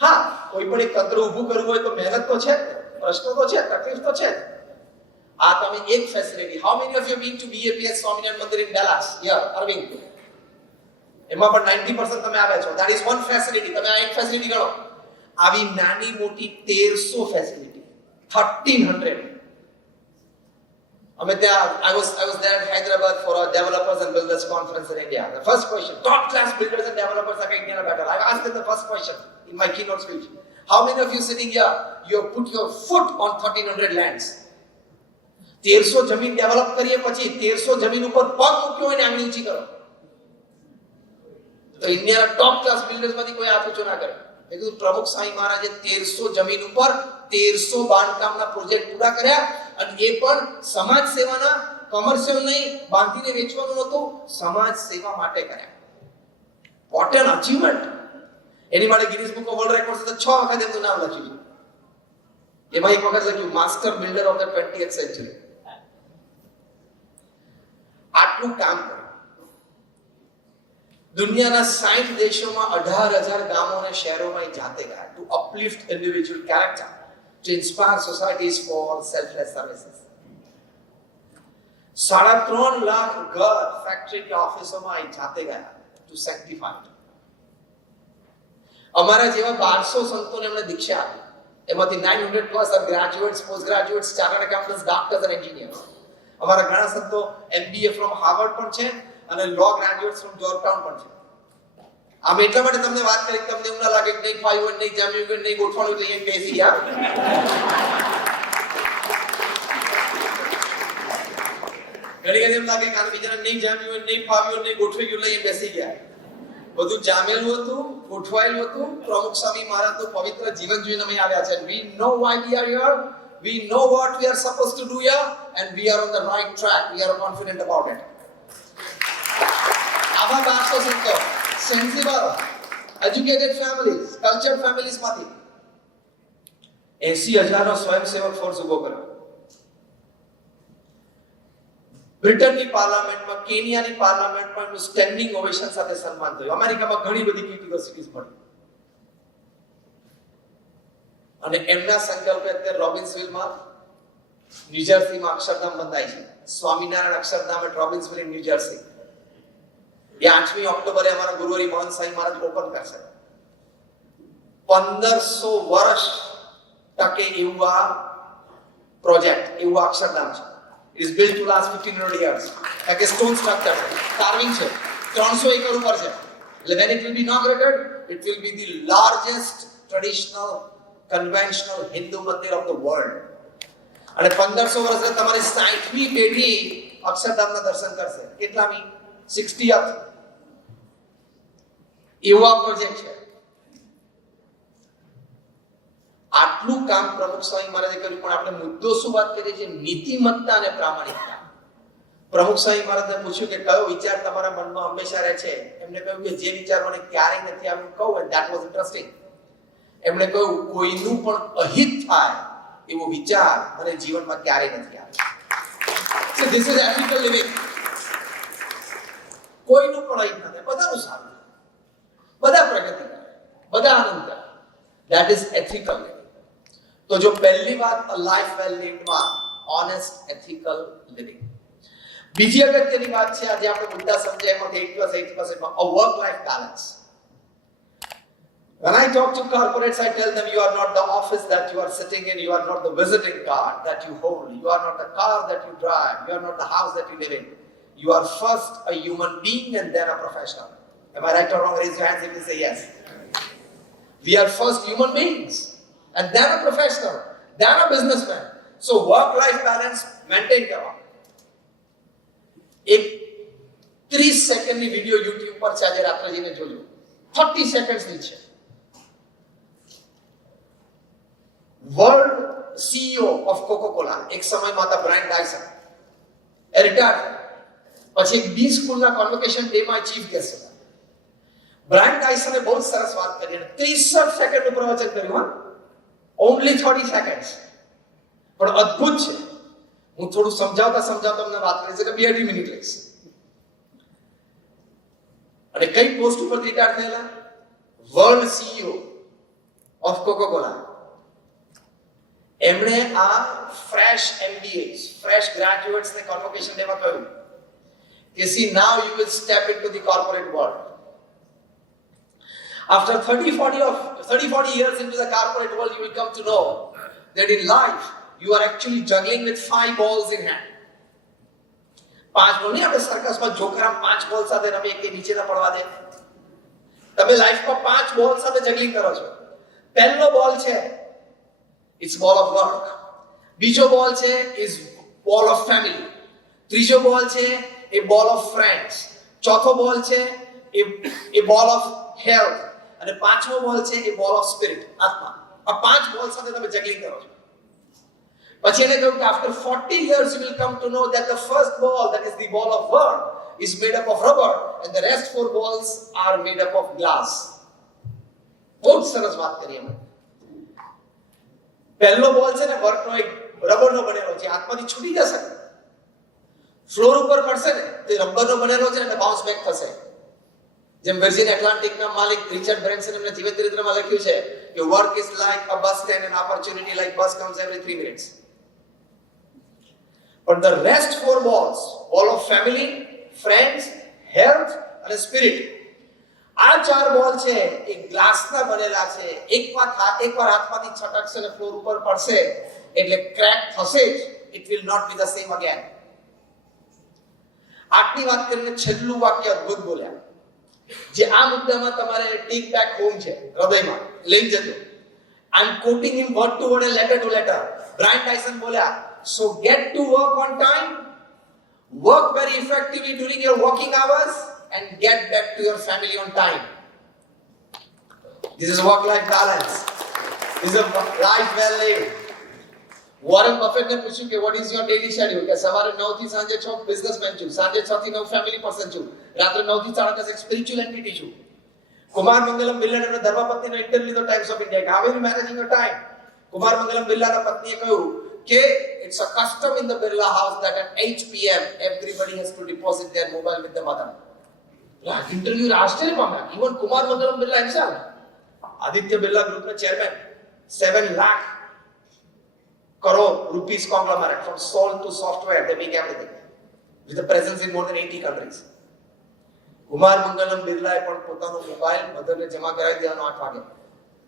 હા, કોઈ પણ એક તંત્ર ઊભું કરવું હોય તો મહેનત તો છે, પ્રશ્નો તો છે, તકલીફ તો છે. આ તમે એક facility. How many of you bin two BAPS Swaminarayan મંદિર ઇન ડેલાસ? હિયર, અરવિંદ. એમાં પણ 90% તમે આવ્યા છો. That is one facility. તમે આ એક ફેસિલિટી ગણો. આવી નાની મોટી 1300 ફેસિલિટી, 1300. અમે ત્યાં I was there in Hyderabad for a developers and builders conference in India. The first question, top class builders and developers are India better. I asked them the first question in my keynote speech. How many of you sitting here, you have put your foot on 1300 lands? 1300 જમીન develop કરીએ પછી 1300 જમીન ઉપર પગ મૂક્યો હોય ને આંગળી ઊંચી કરો તો ઇન્ડિયાના ટોપ ક્લાસ બિલ્ડર્સ માંથી કોઈ હાથ ઊંચો ના કરે. મેં કીધું પ્રમુખ સ્વામી મહારાજે 1300 જમીન ઉપર 1300 બાંધકામના પ્રોજેક્ટ પૂરા કર્યા, અને એ પણ સમાજ સેવાના, કોમર્શિયલ નહીં, બાંધીને વેચવાનું નહોતું, સમાજ સેવા માટે કર્યા. What an achievement. એની માટે Guinness book of world records તો 6 વખત એમનું નામ લખ્યું. એમાં એક વખત લખ્યું master builder of the 20th century. આટલું કામ કર્યું. દુનિયાના 60 દેશોમાં 18,000 ગામો અને શહેરોમાં જાતે ગયા to uplift individual character, to inspire societies for selfless services. 3.5 lakh ઘર, ફેક્ટરી કે ઓફિસોમાં જાતે ગયા ટુ સેન્ટિફાય. અમારા જેવા 1200 સંતોને એમણે દીક્ષા આપી. એમાંથી 900 plus are graduates, post graduates, chartered accountants, doctors and engineers. અમારા ઘણા સંતો MBA ફ્રોમ હાર્વર્ડ પણ છે અને લો ગ્રેજ્યુએટ્સ ફ્રોમ જોર્જટાઉન પણ છે. આમ એટલા માટે તમને વાત કરી કે તમને એવું ના લાગે કે નહીં ફાવ્યું, નહીં જામ્યું, નહીં ગોઠવાયું, લઈને બેસી ગયા. ઘણી ઘણી એમ લાગે કે આ બીજાને નહીં જામ્યું, નહીં ફાવ્યું, નહીં ગોઠવાઈ ગયું, લઈને બેસી ગયા. બધું જામેલું હતું, ગોઠવાયેલું હતું. પ્રમુખ સ્વામી મહારાજનું પવિત્ર જીવન જોઈને અમે આવ્યા છે. We know why we are here. We know what we are supposed to do here, and we are on the right track. We are confident about it. આવા 1200 સંતો, sensible, educated families, cultured families માંથી 80,000 નો સ્વયંસેવક force ઉભો કર્યો. બ્રિટનની પાર્લામેન્ટમાં, કેનિયાની પાર્લામેન્ટમાં એનું standing ovation સાથે સન્માન થયું. અમેરિકામાં ઘણી બધી યુનિવર્સિટીઝ મળી. અને એમના સંકલ્પે અત્યારે રોબિન્સવિલમાં, ન્યૂજર્સીમાં અક્ષરધામ બંધાય છે. Swaminarayan Akshardham at Robbinsville in New Jersey. એ 8મી ઓક્ટોબરે અમારા ગુરુવારી મહંત સાંઈ મહારાજ ઓપન કરશે. 1500 વર્ષ ટકે એવું આ પ્રોજેક્ટ, એવું અક્ષરધામ છે. It is built to last 1500 years. Like a stone structure, carving છે. 300 એકર ઉપર છે. એટલે when it will be inaugurated, it will be the largest traditional conventional Hindu mandir of the world. અને 1500 વર્ષે તમારી 60મી પેઢી અક્ષરધામના દર્શન કરશે. કેટલામી? 60th. એવો પ્રોજેક્ટ છે. આટલું કામ પ્રમુખ સ્વામી મહારાજે કર્યું, પણ આપણે મુદ્દો શું વાત કરીએ છીએ? નીતિમત્તા અને પ્રામાણિકતા. પ્રમુખ સ્વામી મહારાજને પૂછ્યું કે કયો વિચાર તમારા મનમાં હંમેશા રહે છે? એમને કહ્યું કે જે વિચાર મને ક્યારેય નથી આવ્યું કહું, and that was interesting. એમણે કહ્યું કોઈનું પણ અહિત થાય એવો વિચાર મને જીવનમાં ક્યારેય નથી આવ્યો. So this is ethical living. કોઈનું પણ અહિત ન થાય, બધાનું સારું. બધા પ્રગતિ કરે, બધા આનંદ કરે. That is ethical living. તો જો પહેલી વાત a life well lived માં honest ethical living. બીજી અગત્યની વાત છે, આજે આપણે મુદ્દા સમજાય એમાં 8+8 માં a work life balance. When I talk to corporates, I tell them you are not the office that you are sitting in, you are not the visiting card that you hold, you are not the car that you drive, you are not the house that you live in. You are first a human being and then a professional. Am I right or wrong? Raise your hands if you say yes. We are first human beings and then a professional, then a businessman. So work-life balance maintain કરવા. એક 30 સેકન્ડની video YouTube પર છે, આજે રાત્રે જઈને જોજો. 30 સેકન્ડ્સની છે. વર્લ્ડ CEO ઓફ કોકોકોલા એક સમયમાં હતા બ્રાયન ડાયસન. એ રિટાયર થયા પછી એક બી સ્કૂલના કોન્વોકેશન ડેમાં ચીફ ગેસ્ટ હતા. બ્રાયન ડાયસને બહુ સરસ વાત કરી અને 63 સેકન્ડનું પ્રવચન કર્યું. ઓન્લી 30 સેકન્ડ્સ, પણ અદ્ભુત છે. હું થોડું સમજાવતા તમને વાત કરીશ કે 2 મિનિટ લઈશ. અને કઈ પોસ્ટ ઉપર રિટાયર થયેલા? World CEO of Coca-Cola. એમણે આ ફ્રેશ MBAs, ફ્રેશ ગ્રેજ્યુએટ્સ ને કોન્વોકેશન ડેમાં કહ્યું કે see now you will step into the corporate world. After 30-40 years into the corporate world, you will come to know that in life you are actually juggling with 5 balls in hand. 5 બોલ નહીં, આપણે સર્કસમાં જોકરામ 5 બોલ સાથે રમે, એક નીચે ના પડવા દે. તમે લાઈફમાં 5 બોલ સાથે જગલિંગ કરો છો. પહેલો બોલ છે it's ball of work. બીજો બોલ છે is ball of family. ત્રીજો બોલ છે a ball of friends. ચોથો બોલ છે a ball of health. અને પાંચમો બોલ છે એ બોલ ઓફ સ્પિરિટ, આત્મા. આ 5 બોલ સાથે તમે જગલિંગ કરો છો. પછી એને કહ્યું કે after 40 years you will come to know that the first ball, that is the ball of work, is made up of rubber and the rest 4 balls are made up of glass. બહુ સરસ વાત કરી એમ. પહેલો બોલ છે ને વર્કનો, એક રબરનો બનેલો છે, હાથમાંથી છૂટી જશે, ફ્લોર ઉપર પડશે ને તો રબરનો બનેલો છે ને બાઉન્સ બેક થશે. જેમ વર્જિન એટલાન્ટિકના માલિક રિચર્ડ બ્રેન્સન એમને જીવન ચરિત્રમાં લખ્યું છે કે work is like a bus stand and opportunity like bus comes every 3 minutes. But the rest 4 balls, ball of family, friends, health and spirit, આ 4 બોલ છે એ ગ્લાસના બનેલા છે. એકવાર હાથમાંથી છટકશે ને ફ્લોર ઉપર પડશે એટલે ક્રેક થશે જ. It will not be the same again. આટલી વાત કરીને છેલ્લું વાક્ય અદ્ભુત બોલ્યા, જે આ મુદ્દામાં તમારે ટેક બેક હોમ છે, હૃદયમાં લઈ જજો. I am quoting him word to word, letter to letter. Brian Dyson બોલ્યા, so get to work on time, work very effectively during your working hours and get back to your family on time. This is work life balance. This is a life well lived. Warren buffet ને પૂછ્યું કે what is your daily schedule? કે સવારે 9 થી સાંજે 6 businessman છું, સાંજે 6 થી 9 ફેમિલી પર્સન છું, રાત્રે 9 થી 10 એક સ્પિરિચ્યુઅલ એન્ટિટી છું. કુમાર મંગલમ બિરલા એમના ધર્મપત્નીનો ઇન્ટરવ્યુ લીધો Times of India. How are you managing your time? Kumar Mangalam બિરલાના પત્નીએ કહ્યું કે it's a custom in the Birla house that at 8 p.m. everybody has to deposit their mobile with the mother. Interview આશ્ચર્ય પામ્યા. ઇવન કુમાર મંગલમ બિરલા himself, આદિત્ય બિરલા ગ્રુપના chairman, 7 lakh crore rupees conglomerate, from salt to software, they make everything with a presence in more than 80 countries. Kumar Mangalam બિરલાએ પણ પોતાનો mobile મધરને જમા કરાવી દેવાનો 8 વાગે.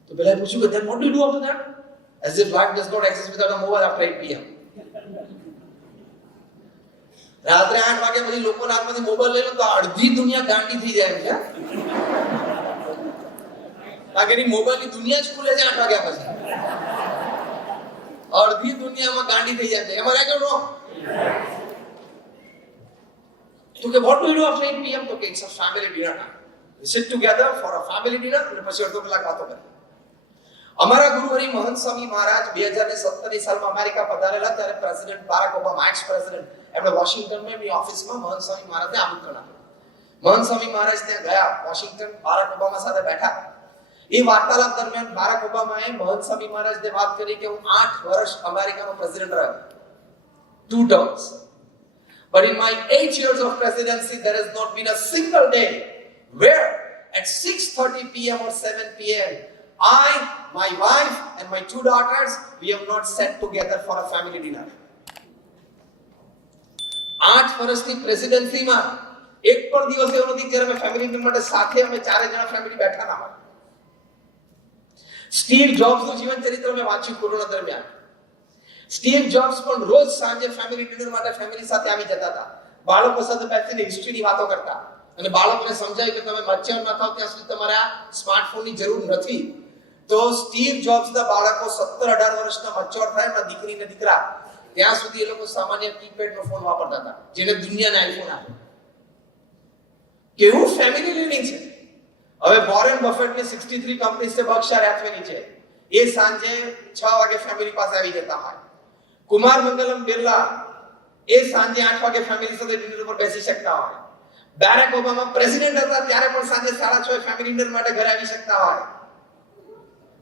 તો પેલા પૂછ્યું કે then what do you do after that? As if life does not exist without a mobile after 8 p.m. રાત્રે 8 વાગે પછી લોકોના હાથમાંથી મોબાઈલ લઈ લો તો અડધી દુનિયા ગાંડી થઈ જાય છે. બાકી મોબાઈલની દુનિયા જ ખુલે છે 8 વાગ્યા પછી. અડધી દુનિયામાં ગાંડી થઈ જાય છે. એમાં રાઈટ ઓર રોંગ? તો કે what do you do after 8 p.m? તો કે it's a family dinner time. We sit together for a family dinner અને પછી અડધો કલાક વાતો કરીએ. અમારા ગુરુ હરિ મહંત સ્વામી મહારાજ 2017 સાલમાં અમેરિકા પધારેલા ત્યારે પ્રેસિડેન્ટ બારાક ઓબામા, એક્સ પ્રેસિડેન્ટ, એમણે વોશિંગ્ટનમાં એમની ઓફિસમાં મહંત સ્વામી મહારાજને આમંત્રણ આપ્યું. મહંત સ્વામી મહારાજ ત્યાં ગયા, વોશિંગ્ટન, બારાક ઓબામા સાથે બેઠા. એ વાર્તાલાપ દરમિયાન બારાક ઓબામાએ મહંત સ્વામી મહારાજને વાત કરી કે હું 8 વર્ષ અમેરિકાનો પ્રેસિડેન્ટ રહ્યો, 2 terms. But in my 8 years of presidency, there has not been a single day where at 6:30 p.m. or 7 p.m. I, my wife and my 2 daughters, we have not sat together for a family dinner. 8 વર્ષની પ્રેસિડેન્સીમાં એક પણ દિવસ એવો નથી જ્યારે અમે family dinner માટે સાથે અમે ચારે જણા ફેમિલી બેઠા ના હોય. સ્ટીવ જોબ્સનું જીવન ચરિત્ર મેં વાંચ્યું કોરોના દરમિયાન. સ્ટીવ જોબ્સ પણ રોજ સાંજે ફેમિલી ડિનર માટે ફેમિલી સાથે આવી જતા હતા. બાળકો સાથે બેસીને હિસ્ટ્રીની વાતો કરતા અને બાળકોને સમજાય કે તમે મેચ્યોર ન થાવ ત્યાં સુધી તમારે આ સ્માર્ટફોનની જરૂર નથી. તો સ્ટીવ જોબ્સના બાળકો 17-18 વર્ષના મેચ્યોર થાય, એમના દીકરી ને દીકરા, ત્યાં સુધી એ લોકો સામાન્ય કીપેડનો ફોન વાપરતા હતા, જેને દુનિયાને આઈફોન આપ્યો. કેવું ફેમિલી લિવિંગ છે. હવે વોરેન બફેટની 63 કંપની છે, બર્કશાયર હેથવેની છે, એ સાંજે 6 વાગે ફેમિલી પાસે આવી જતા હોય. કુમાર મંગલમ બિરલા એ સાંજે 8 વાગે ફેમિલી સાથે ડિનર પર બેસી શકતા હોય. બેરેક ઓબામા પ્રેસિડેન્ટ હતા ત્યારે પણ સાંજે 6:30 ફેમિલી ડિનર માટે ઘરે આવી શકતા હોય.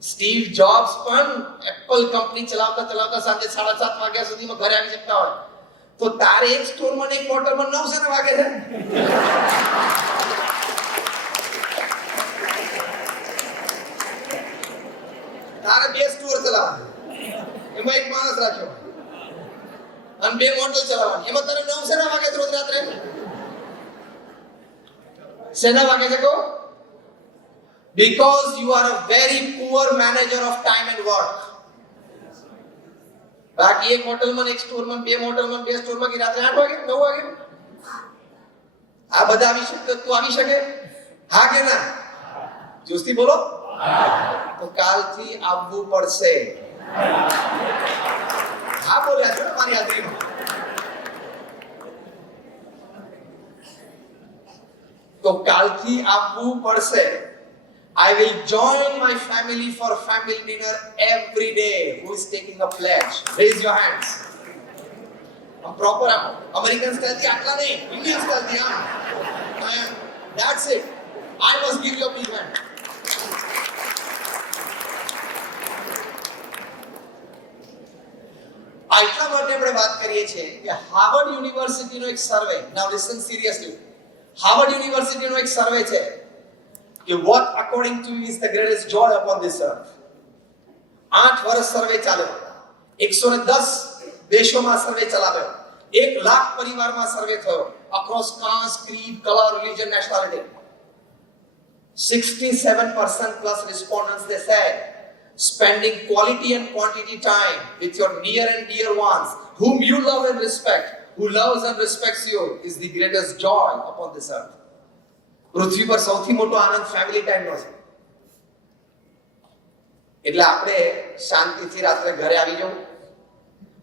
સ્ટીવ જોબ્સ પણ એપલ કંપની ચલાવતા ચલાવતા સાંજે 7:30 વાગ્યા સુધીમાં ઘરે આવી શકતા હોય. તો તારે એક સ્ટોરમાં એક ક્વાર્ટરમાં 9 વાગે છે. તારે 2 સ્ટોર ચલાવવા, એમાં એક માણસ રાખ્યો અને 2 મોટલ ચલાવવાની, એમાં તારે 9 વાગે રોજ રાત્રે શેના વાગે છે કો? Because you are a very poor manager of time and work. બાકી એક હોટલમાં, એક સ્ટોરમાં, 2 મોટલમાં, 2 સ્ટોરમાં કે રાત્રે 8 વાગે 9 વાગે આ બધા આવી શકે? તું આવી શકે? હા કે ના? જોસ્તી બોલો. તો કાલથી આવવું પડશે. હા બોલ્યા છો મારી હાજરીમાં. તો કાલથી આવવું પડશે. I will join my family for family dinner every day. Who is taking a pledge? Raise your hands. Proper American style thi atla nahi, Indian style thi ha. That's it. I must give you a big hand. આટલા માટે આપણે વાત કરીએ છીએ કે Harvard યુનિવર્સિટીનો એક સર્વે, નાઉ listen seriously, Harvard યુનિવર્સિટીનો એક સર્વે છે કે what according to you is the greatest joy upon this earth. 8 વર્ષ સર્વે ચાલ્યો, 110 દેશોમાં સર્વે ચલાવ્યો, 1 લાખ પરિવારમાં સર્વે થયો, across caste, creed, color, religion, nationality. 67% plus respondents, they said spending quality and quantity time with your near and dear ones whom you love and respect, who loves and respects you, is the greatest joy upon this earth. પૃથ્વી પર સૌથી મોટો આનંદ family ટાઈમનો છે. એટલે આપણે શાંતિથી રાત્રે ઘરે આવી જવું,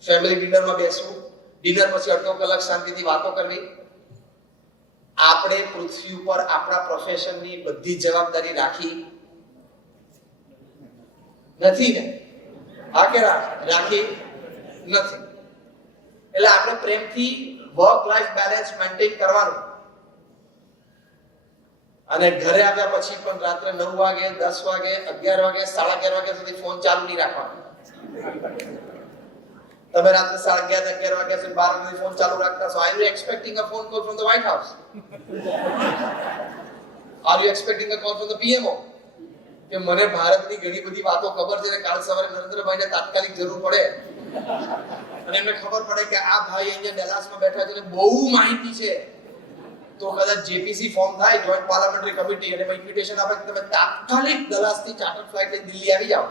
ફેમિલી ડિનરમાં બેસવું, ડિનર પછી અડધો કલાક શાંતિથી વાતો કરવી. આપણે પૃથ્વી ઉપર આપણા પ્રોફેશનની બધી જવાબદારી રાખી નથી ને? હા કે રાખી નથી. એટલે આપણે પ્રેમથી વર્ક લાઈફ બેલેન્સ મેન્ટેન કરવાનું. અને ઘરે આવ્યા પછી પણ રાત્રે 9 વાગે, 10 વાગે, 11 વાગે, 11:30 વાગ્યા સુધી ફોન ચાલુ નહીં રાખવાનો. તમે રાત્રે 11:30, 11 વાગ્યા સુધી 12 વાગે ફોન ચાલુ રાખતા છો. Are you expecting a phone call from the White House? Are you expecting a call from the PMO? કે મને ભારતની ઘણી બધી વાતો ખબર છે ને કાલ સવારે નરેન્દ્રભાઈને તાત્કાલિક જરૂર પડે અને એમને ખબર પડે કે આ ભાઈ અહીંયા ડેલાસમાં બેઠા છે ને બહુ માહિતી છે, તો કદાચ જેપીસી ફોર્મ થાય, જોઈન્ટ પાર્લામેન્ટરી કમિટી, અને ઇન્વિટેશન આપે કે તમે તાત્કાલિક ડલાસથી ચાર્ટર ફ્લાઇટ લઈને દિલ્હી આવી જાઓ.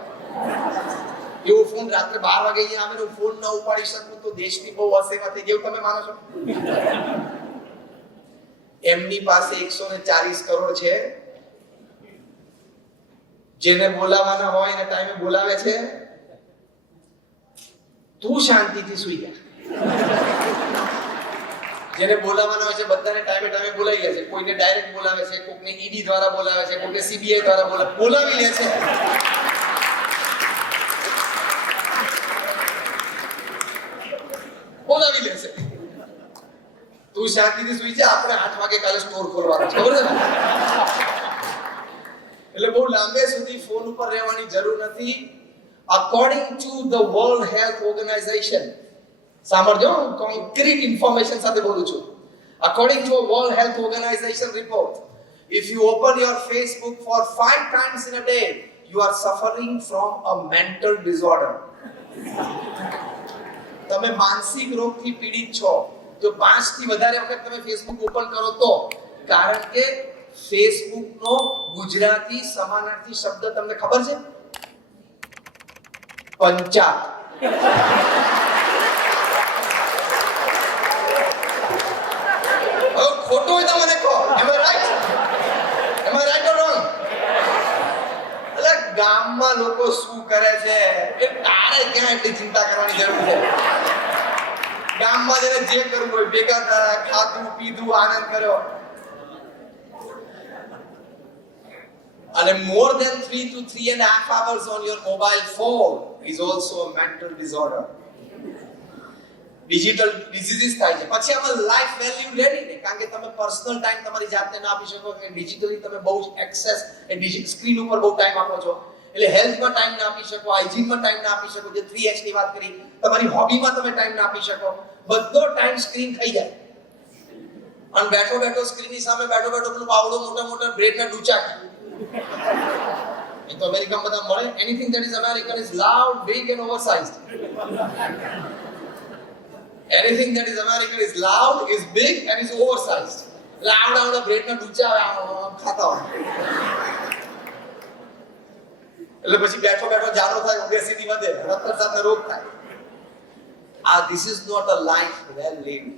એવો ફોન રાત્રે 12 વાગે અહીંયા આવે ને ફોન ન ઉપાડી શકું તો દેશની બહુ અસેવા થઈ ગઈ, તમે માનો છો? એમની પાસે 140 કરોડ છે, જેને બોલાવાના હોય એને ટાઈમે બોલાવે છે. તું શાંતિથી સુઈ જા. જેને બોલાવાના હોય છે બધાને ટાઈમે બોલાવી લે છે. કોઈને ડાયરેક્ટ બોલાવે છે, કોઈને ઈડી દ્વારા બોલાવે છે, કોઈને સીબીઆઈ દ્વારા બોલાવી લે છે. બોલાવી લે છે. તું શાંતિથી સુઈ જા. આપણે 8 વાગે કાલે સ્ટોર ખોલવાનો છે, ખબર છે ને? એટલે બહુ લાંબે સુધી ફોન ઉપર રહેવાની જરૂર નથી. According to the World Health Organization, સાંભળજો, કોન્ક્રીટ ઇન્ફોર્મેશન સાથે બોલું છું. According to a World Health Organization report, If you open your Facebook for 5 times in a day, you are suffering from a mental disorder. તમે માનસિક રોગથી પીડિત છો. જો 5 થી વધારે વખત તમે Facebook ઓપન કરો તો, કારણ કે Facebook નો ગુજરાતી સમાનાર્થી શબ્દ તમને ખબર છે? પંચાત. ખોટું હોય તો મને કહો. Am I right? Am I right or wrong? એટલે ગામમાં લોકો શું કરે છે એ તારે ક્યાં એટલી ચિંતા કરવાની જરૂર છે? ગામમાં જેને જે કરવું હોય ભેગા થયા, ખાધું પીધું, આનંદ કર્યો. And more than 3 to 3.5 hours on your mobile phone is also a mental disorder. Digital diseases થાય છે. પછી આમાં લાઈફ વેલ્યુ રેડી ને, કારણ કે તમે પર્સનલ ટાઈમ તમારી જાતને ના આપી શકો કે ડિજિટલી તમે બહુ એક્સેસ એ ડિજિટલ સ્ક્રીન ઉપર બહુ ટાઈમ આપો છો. એટલે હેલ્થમાં ટાઈમ ના આપી શકો, હાઇજીનમાં ટાઈમ ના આપી શકો, જે 3H ની વાત કરી, તમારી હોબીમાં તમે ટાઈમ ના આપી શકો, બધો ટાઈમ સ્ક્રીન ખાઈ જાય. અને બેઠો બેઠો સ્ક્રીનની સામે બેઠો બેઠો પેલું પાવડો મોટા મોટા બ્રેડના ડૂચા ખાય. એ તો અમેરિકામાં બધા મળે. Anything that is American is loud, big and oversized. Anything that is American is loud, is big and is oversized. Loud આવડા બ્રેડના ડૂચા ખાતા હોય. એટલે પછી બેઠો બેઠો જાડો થાય, ઓબેસિટી વધે, રક્તચાપનો રોગ થાય. This is not a life well lived.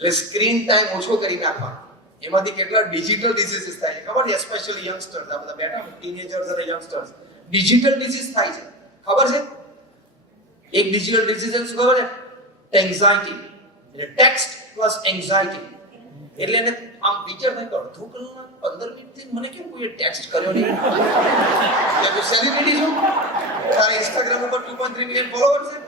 એટલે સ્ક્રીન ટાઈમ ઓછો કરી નાખવાનો. એમાંથી કેટલા ડિજિટલ ડિસીઝીસ થાય છે ખબર છે? એસ્પેશિયલી યંગસ્ટર્સ, આ બધા બેઠા ટીનેજર્સ અને યંગસ્ટર્સ, ડિજિટલ ડિસીઝ થાય છે. ખબર છે? એક ડિજિટલ ડિસીઝ શું ખબર છે? એન્ઝાયટી. એટલે ટેક્સ્ટ પ્લસ એન્ઝાયટી. એટલે એને આમ વિચાર થાય કે અડધો કલાક 15 મિનિટથી મને કેમ કોઈ ટેક્સ્ટ કર્યો નહીં? કે તું સેલિબ્રિટી છો? તારા ઇન્સ્ટાગ્રામ ઉપર 2.3 મિલિયન ફોલોવર્સ છે?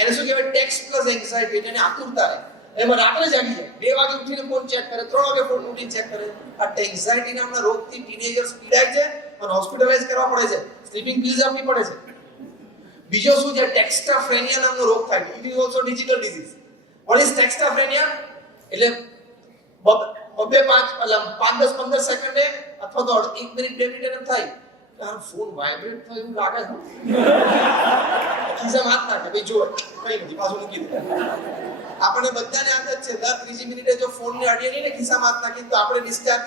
એને શું કહેવાય? Text plus anxiety. એટલે એને આતુરતા રહે. એમાં રાત્રે જાગી જાય, 2 વાગે ઉઠીને ફોન ચેક કરે, 3 વાગે ફોન ઉઠીને ચેક કરે. આ એન્ઝાયટી નામના રોગથી ટીનેજર્સ પીડાય છે અને હોસ્પિટલાઇઝ કરવા પડે છે, સ્લીપિંગ પિલ્સ આપવી પડે છે. બીજો શું છે? ટેક્સ્ટાફ્રેનિયા નામનો રોગ થાય છે. It is also digital disease. What is textaphrenia? એટલે 5-10-15 સેકન્ડે અથવા તો 1 મિનિટ 2 મિનિટ એમ થાય તારો ફોન વાઇબ્રેટ થાય એવું લાગે છે. ખિસ્સામાં હાથ નાખે, ભાઈ જો કઈ નથી, પાછું મૂકી દે. આપણે બધાને આદત છે, દર 3 મિનિટે જો ફોનને અડીએ નહીં ને ખિસ્સામાં હાથ નાખીએ તો આપણે ડિસ્ચાર્જ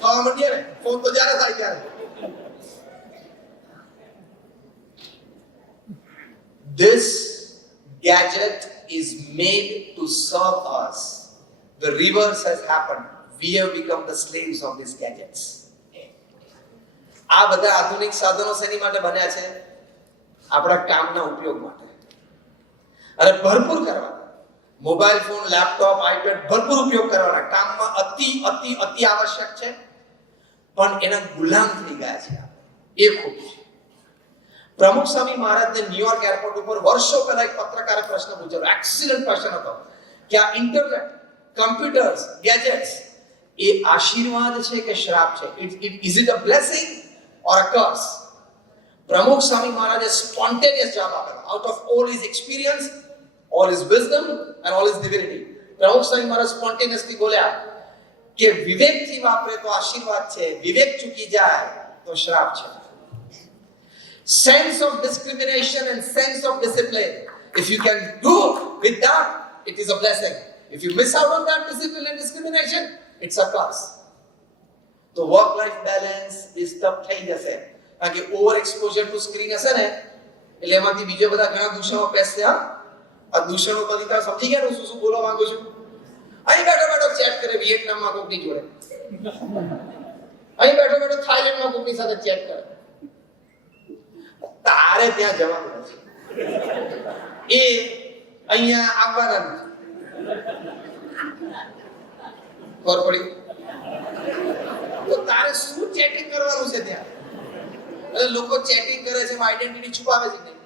થવા માંડીએ ને. ફોન તો જ્યારે થાય ત્યારે. This gadget is made to serve us. The reverse has happened. We have become the slaves of these gadgets. આ બધા આધુનિક સાધનો શેની માટે બન્યા છે? આપણા કામના ઉપયોગ માટે. અને ભરપૂર કરવાના. મોબાઈલ ફોન, લેપટોપ, આઈપેડ ભરપૂર ઉપયોગ કરવાના. કામમાં અતિ અતિ અતિ આવશ્યક છે, પણ એના ગુલામ થઈ ગયા છે. એ ખોટું છે. પ્રમુખ સ્વામી મહારાજને ન્યુયોર્ક એરપોર્ટ ઉપર વર્ષો પહેલા એક પત્રકારે પ્રશ્ન પૂછ્યો. એક્સિલન્ટ ક્વેશ્ચન હતો કે આ ઇન્ટરનેટ, કમ્પ્યુટર્સ, ગેજેટ્સ એ આશીર્વાદ છે કે શ્રાપ છે? Is it a blessing or a curse? પ્રમુખ સ્વામી મહારાજે સ્પોન્ટેનિયસ જવાબ આપ્યો. Out of all his experience, all his wisdom and all his divinity, પ્રમુખ સ્વામી મહારાજ સ્પોન્ટેનિયસલી બોલ્યા કે વિવેકથી વાપરે તો આશીર્વાદ છે, વિવેક ચૂકી જાય તો શ્રાપ છે. Sense of discrimination and sense of discipline, if you can do with that, it is a blessing. If you miss out on that discipline and discrimination, it's a curse. So work life balance disturb થઈ જશે. કારણ કે over exposure two screen હશે ને, એટલે એમાંથી બીજા બધા ઘણા દૂષણો પેસશે. આ દૂષણો બધી તમે સમજી ગયા ને શું શું બોલવા માંગુ છું? અહીં બેઠો બેઠો ચેટ કરે વિયેટનામમાં કોકની જોડે, અહીં બેઠો બેઠો થાઈલેન્ડમાં કોકની સાથે ચેટ કરે. તારે ત્યાં જવાનું નથી, એ અહીંયા આવવાના નથી. ખબર પડી? તો તારે શું ચેટિંગ કરવાનું છે ત્યાં? એટલે લોકો ચેટિંગ કરે છે, આઈડેન્ટિટી છુપાવે છે નહીં,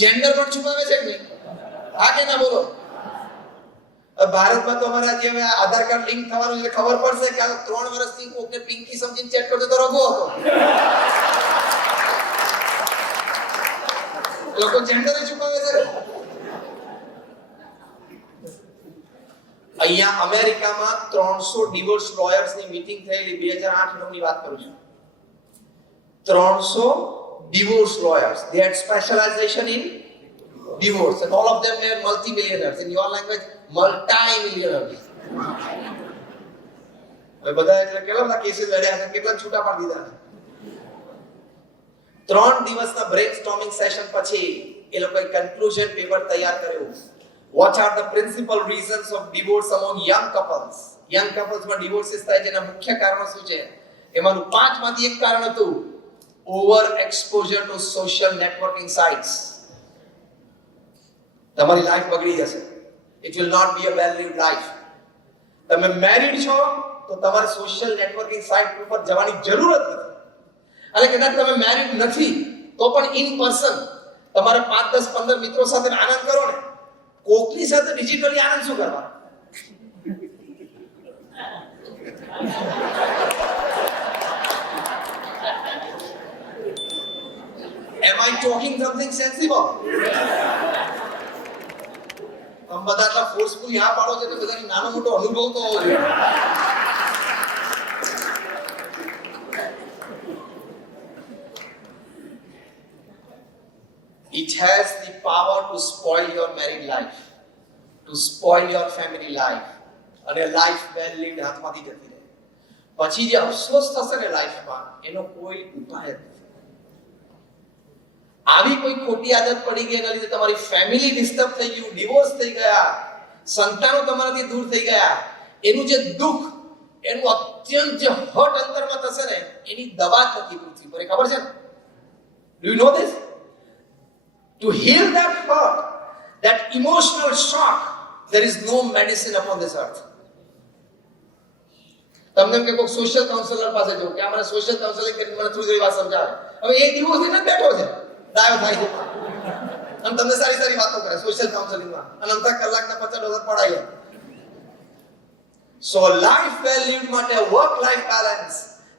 જેન્ડર પણ છુપાવે છે નહીં. હા કે ના બોલો? ભારતમાં તો અમારા જે આધાર કાર્ડ લિંક થવાનું એટલે ખબર પડશે કે આ 3 વર્ષથી કોકને પિંકી સમજીને ચેક કરતો તો રગો હતો. લોકો જેન્ડર છુપાવે છે. અહીંયા અમેરિકામાં 300 ડિવોર્સ લોયર્સની મીટિંગ થયેલી 2008-9 ની વાત કરું છું. 300 divorce lawyers. They had specialization in divorce, and all of them were multi-millionaires. In your language, multi-millionaires. હવે બધા એટલે કેટલા બધા કેસીસ લડ્યા છે, કેટલા છૂટા પાડી દીધા છે. 3 દિવસના બ્રેનસ્ટોર્મિંગ સેશન પછી એ લોકોએ કન્ક્લુઝન પેપર તૈયાર કર્યું. What are the principal reasons of divorce among young couples? Young couples માં ડિવોર્સિસ થાય છે, એના મુખ્ય કારણો શું છે? એમાંનું 5 માંથી એક કારણ હતું over exposure to social networking sites. તમારી લાઈફ બગડી જશે. It will not be a well lived life. તમે મેરીડ છો તો તમારે સોશિયલ નેટવર્કિંગ સાઇટ ઉપર જવાની જરૂર જ નથી. અને કદાચ તમે મેરીડ નથી તો પણ ઇન પર્સન તમારે 5 10 15 મિત્રો સાથે આનંદ કરો ને. કોકની સાથે ડિજિટલી આનંદ શું કરવાનો? Am I talking something sensible? તમે બધા એટલા ફોર્સફુલી હા પાડો છો તો બધાને નાનો મોટો અનુભવ તો હોવો જોઈએ. It has the power to spoil your married life, to spoil your family life, અને લાઈફ વેલ લીડ હાથમાંથી જતી રહે. પછી જે અફસોસ થશે ને લાઈફમાં એનો કોઈ ઉપાય નથી. આવી કોઈ ખોટી આદત પડી ગઈ એના લીધે તમારી ફેમિલી ડિસ્ટર્બ થઈ ગયું, ડિવોર્સ થઈ ગયા, સંતાનો તમારાથી દૂર થઈ ગયા, એનું જે દુઃખ, એનું અત્યંત જે હર્ટ અંતરમાં થશે ને એની દવા જ નથી પૃથ્વી પર. એ ખબર છે ને? Do you know this? To heal that hurt, that emotional shock, there is no medicine upon this earth. તમને કે કોઈ સોશિયલ કાઉન્સેલર પાસે જો કે અમારે સોશિયલ કાઉન્સેલિંગ કરીને મને થોડી વાત સમજાવે. હવે એક દિવસ થી બેઠો છે, ડાયો થાય છે, અને તમને સારી સારી વાતો કરે સોશિયલ કાઉન્સેલિંગમાં, અને અડધા કલાકના $50 પડાય. So life well lived માટે work life balance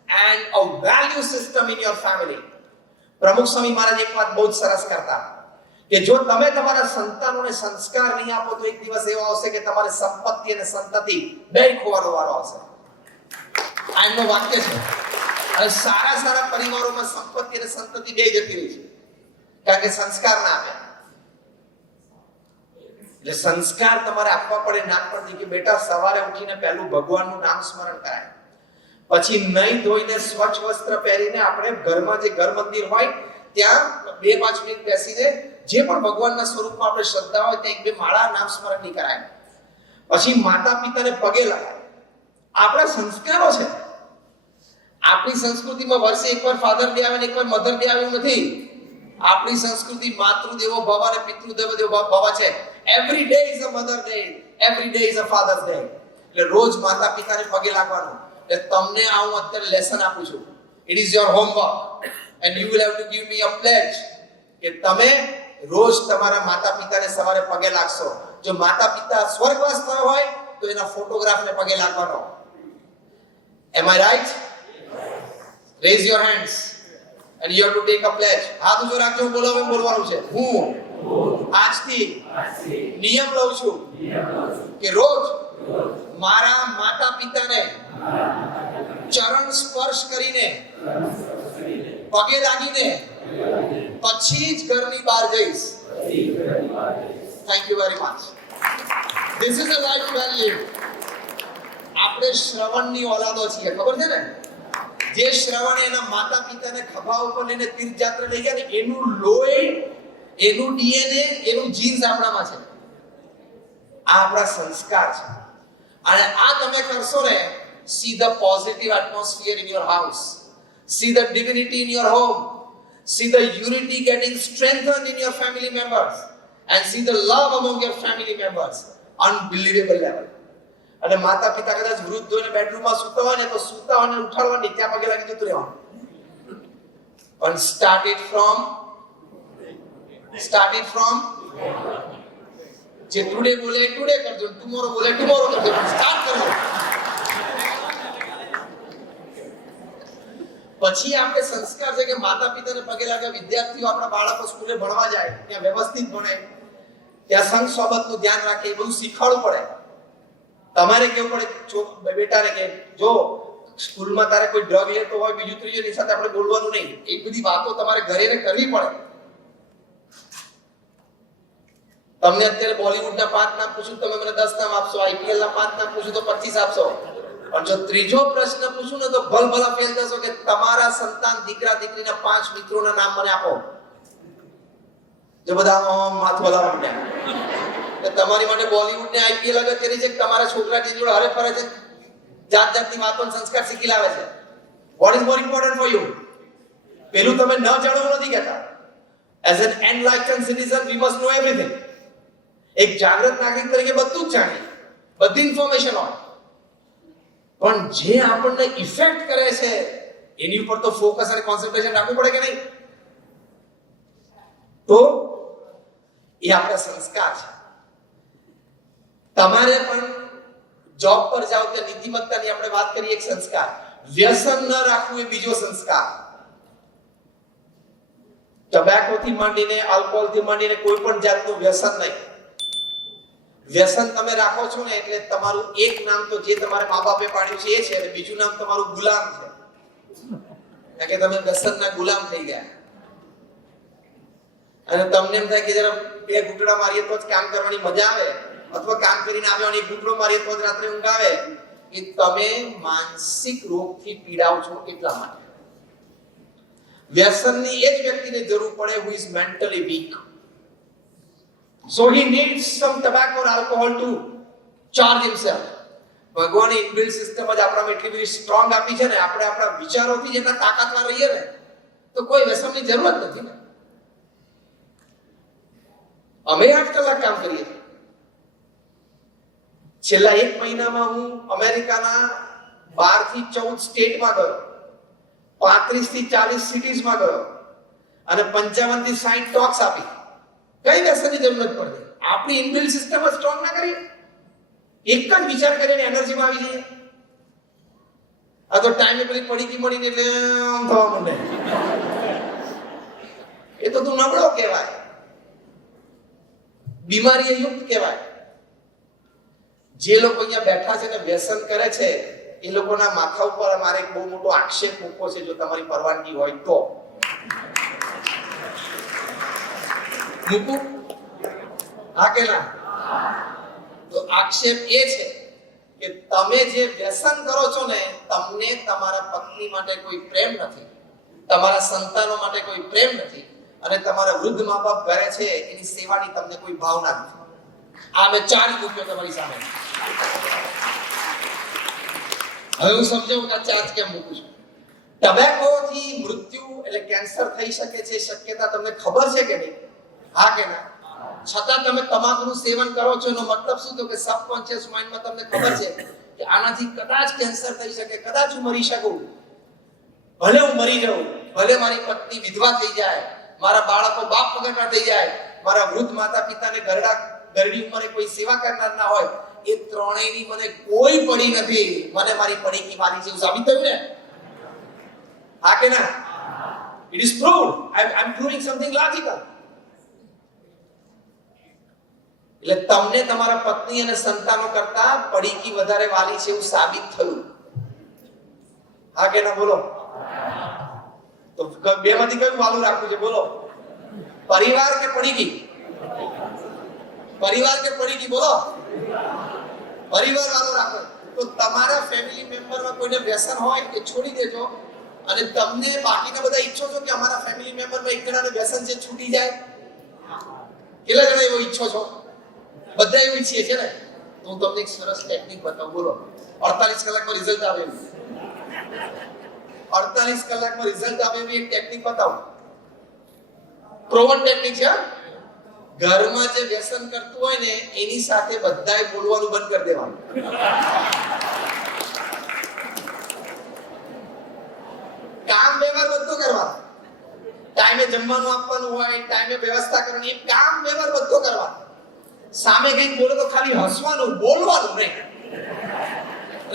and a value system in your family. પ્રમુખ સ્વામી મહારાજ એક વાત બહુ જ સરસ કરતા કે જો તમે તમારા સંતાનોને સંસ્કાર નહીં આપો તો એક દિવસ એવો આવશે કે તમારે સંપત્તિ અને સંતતિ બેય ખોવાનો વારો આવશે. આ એમનું વાક્ય છે. અને સારા સારા પરિવારોમાં સંપત્તિ અને સંતતિ બે જતી રહી છે કારણ કે સંસ્કાર ના આપ્યા. એટલે સંસ્કાર તમારે આપવા પડે નાનપણથી કે બેટા સવારે ઉઠીને પહેલું ભગવાનનું નામ સ્મરણ કરાય, પછી નહીં ધોઈને સ્વચ્છ વસ્ત્ર પહેરીને આપણે ઘરમાં જે ઘર મંદિર હોય ત્યાં 2-5 મિનિટ બેસીને જે પણ ભગવાનના સ્વરૂપમાં આપણે શ્રદ્ધા હોય ત્યાં 1-2 માળા નામ સ્મરણ ની કરાય. પછી માતા પિતાને પગે લગાય. આપણા સંસ્કારો છે. આપણી સંસ્કૃતિમાં વર્ષે એકવાર ફાધર ડે આવે ને એકવાર મધર ડે આવે નથી. આપણી સંસ્કૃતિ માતૃદેવો ભવ અને પિતૃદેવો ભવ છે. Every day is a mother day, every day is a father's day. એટલે રોજ માતા પિતાને પગે લાગવાનું. એટલે તમને આ હું અત્યારે લેસન આપું છું. It is your homework and you will have to give me a pledge કે તમે રોજ તમારા માતા પિતાને સવારે પગે લાગશો. જો માતા પિતા સ્વર્ગવાસ થયો હોય તો એના ફોટોગ્રાફને પગે લાગવાનો. Am I right? Raise your hands and you have to take a pledge. હાથ ઊંચો રાખજો, બોલો એમ બોલવાનું છે. હું આજથી નિયમ લઉં છું કે રોજ મારા માતા પિતાને ચરણ સ્પર્શ કરીને પગે લાગીને પછી જ ઘરની બહાર જઈશ. Thank you very much. This is a life well lived. આપણે શ્રવણની ઓલાદો છીએ, ખબર છે ને? જે શ્રવણ એના માતા પિતાને ખભા ઉપર લઈને તીર્થયાત્રા લઈ ગયા ને એનું લોહી, એનું ડીએનએ, એનું જીન્સ આપણામાં છે. આ આપણા સંસ્કાર છે. અને આ તમે કરશો ને, see the positive atmosphere in your house, see the divinity in your home, see the unity getting strengthened in your family members, and see the love among your family members. Unbelievable level. અને માતા પિતા કદાચ વૃદ્ધ હોય ને બેડરૂમમાં સૂતા હોય ને તો સૂતા હોય ને ઉઠાડવાની, ત્યાં પગે લાગી જતું રહેવાનું. પણ start it from જે ટુડે બોલે ટુડે કરજો, ટુમોરો બોલે ટુમોરો કરજો. સ્ટાર્ટ કરજો. પછી આપણે સંસ્કાર છે કે માતા પિતાને પગે લાગે. વિદ્યાર્થીઓ આપણા બાળકો સ્કૂલે ભણવા જાય ત્યાં વ્યવસ્થિત ભણે, ત્યાં સંગ સોબતનું ધ્યાન રાખે, એ બધું શીખવાડવું પડે. તમારે કેવું પડે બેટાને કે જો સ્કૂલમાં તારે કોઈ ડ્રગ લેતો હોય બીજું ત્રીજું એની સાથે આપણે બોલવાનું નહીં. એ બધી વાતો તમારે ઘરે કરવી પડે. તમને અત્યારે બોલિવૂડના 5 નામ પૂછું તમે મને 10 નામ આપશો, આઈપીએલ ના 5 નામ પૂછું તો 25 આપશો. પણ જો ત્રીજો પ્રશ્ન પૂછું ને તો ભલભલા ફેલ થશો કે તમારા સંતાન દીકરા દીકરીના 5 મિત્રોના નામ મને આપો. જો બધા માથું હલાવવા માંડ્યા. તમારી માટે બોલિવૂડ ને આઈપીએલ અગત્યની છે કે તમારા છોકરા ટીચર જોડે હરે ફરે છે, જાત જાતની વાતો સંસ્કાર શીખી લાવે છે? What is more important for you? પેલું તમે ન જાણવું નથી કહેતા. As an enlightened citizen we must know everything. એક જાગૃત નાગરિક તરીકે બધું જ જાણીએ, બધી ઇન્ફોર્મેશન હોય, પણ જે આપણને ઇફેક્ટ કરે છે એની ઉપર તો ફોકસ અને કોન્સન્ટ્રેશન રાખવું પડે કે નહીં? તો એ આપણા સંસ્કાર છે. તમારે પણ જોબ પર જાઓ ત્યાં નીતિમત્તાની આપણે વાત કરીએ, એક સંસ્કાર. વ્યસન ન રાખવું એ બીજો સંસ્કાર. ટોબેકોથી માંડીને આલ્કોહોલથી માંડીને કોઈ પણ જાતનું વ્યસન નહીં. વ્યસન તમે રાખો છો ને એટલે તમારું એક નામ તો જે તમારા મા બાપે પાડ્યું છે એ છે, અને બીજું નામ તમારું ગુલામ છે. કારણ કે તમે વ્યસનના ગુલામ થઈ ગયા. અને તમને એમ થાય કે જરા 2 ઘૂંટડા મારીએ તો જ કામ કરવાની મજા આવે, અથવા કામ કરીને આવ્યો અને 1 ઘૂંટડો મારીએ તો જ રાત્રે ઊંઘ આવે. એ તમે માનસિક રોગથી પીડાવ છો એટલા માટે. વ્યસનની એ જ વ્યક્તિને જરૂર પડે who is mentally weak. So he needs some tobacco or alcohol to charge himself. ભગવાને ઇનબિલ્ટ સિસ્ટમ જ આપણામાં એટલી બધી સ્ટ્રોંગ આપી છે ને, આપણે આપણા વિચારોથી જેટલા તાકાતવાર રહીએ ને તો કોઈ વ્યસનની જરૂર જ નથી ને. અમે 8 કલાક કામ કરીએ છીએ. છેલ્લા 1 મહિનામાં હું અમેરિકાના 12 થી 14 સ્ટેટમાં ગયો, 35 થી 40 સિટીઝમાં ગયો, અને 55 થી 60 ટોક્સ આપી. કઈ વ્યસનની જરૂર નથી પડતી. આપણી ઇનબિલ્ટ સિસ્ટમ જ સ્ટ્રોંગ ના કરીએ, એક જ વિચાર કરીને એનર્જીમાં આવી જઈએ. આ તો ટાઈમે પેલી પડીકી મળીને એટલે આમ થવા માંડે. એ તો તું નબળો કહેવાય, બીમારી યુક્ત કહેવાય. જે લોકો અહીંયા બેઠા છે ને વ્યસન કરે છે એ લોકોના માથા ઉપર અમારે એક બહુ મોટો આક્ષેપ મૂકવો છે, જો તમારી પરવાનગી હોય તો. મૂકું? હા કે ના? તો આક્ષેપ એ છે કે તમે જે વ્યસન કરો છો ને, તમને તમારા પત્ની માટે કોઈ પ્રેમ નથી, તમારા સંતાનો માટે કોઈ પ્રેમ નથી, અને તમારા વૃદ્ધ મા બાપ ઘરે છે એની સેવાની તમને કોઈ ભાવના નથી. આ મેં 4 મૂક્યો તમારી સામે. હવે હું સમજાવું કે આ 4 કેમ મૂકું છું. ટબેકોથી મૃત્યુ એટલે કેન્સર થઈ શકે છે, શક્યતા તમને ખબર છે કે નહીં? હા કે ના? છતાં તમે તમાકુનું સેવન કરો છો. એનો મતલબ શું? તો કે સબકોન્શિયસ માઇન્ડમાં તમને ખબર છે કે આનાથી કદાચ કેન્સર થઈ શકે, કદાચ હું મરી શકું. ભલે હું મરી જાઉં, ભલે મારી પત્ની વિધવા થઈ જાય, મારા બાળકો બાપ વગરના થઈ જાય, મારા વૃદ્ધ માતા પિતાને ગરડી ઉંમરે કોઈ સેવા કરનાર ના હોય, એ ત્રણેયની મને કોઈ પડી નથી. મને મારી પડીકી મારી જેવું સાબિત થયું ને? હા કે ના? It is proved. I'm proving something logical. એટલે તમને તમારા પત્ની અને સંતાનો કરતા પડીકી વધારે વાલી છે એવું સાબિત થયું. હા કે ના? બોલો. તો બેમાંથી કયું વાલું રાખવું છે? બોલો. પરિવાર કે પડીકી? પરિવાર કે પડીકી? બોલો. પરિવાર વાળો રાખો. તો તમારા ફેમિલી મેમ્બરમાં કોઈને વ્યસન હોય એ છોડી દેજો, અને તમને બાકીના બધા ઈચ્છો છો કે અમારા ફેમિલી મેમ્બરમાં એક જણાને વ્યસન છે છૂટી જાય. કેટલા જણા એવો ઈચ્છો છો? બધા એવું ઈચ્છીએ છે ને? તો હું તમને એક સરસ ટેકનિક બતાવું. બોલો. 48 કલાકમાં રિઝલ્ટ આવે એવું. 48 કલાકમાં રિઝલ્ટ આવે એવી એક ટેકનિક બતાવું. પ્રોવન ટેકનિક છે. ઘરમાં જે વ્યસન કરતું હોય ને એની સાથે બધાએ બોલવાનું બંધ કરી દેવાનું. કામ વ્યવહાર બધો કરવાનો. ટાઈમે જમવાનું આપવાનું હોય, ટાઈમે વ્યવસ્થા કરવાની, એ કામ વ્યવહાર બધો કરવાનો. સામે કંઈક બોલો તો ખાલી હસવાનું, બોલવાનું નહીં.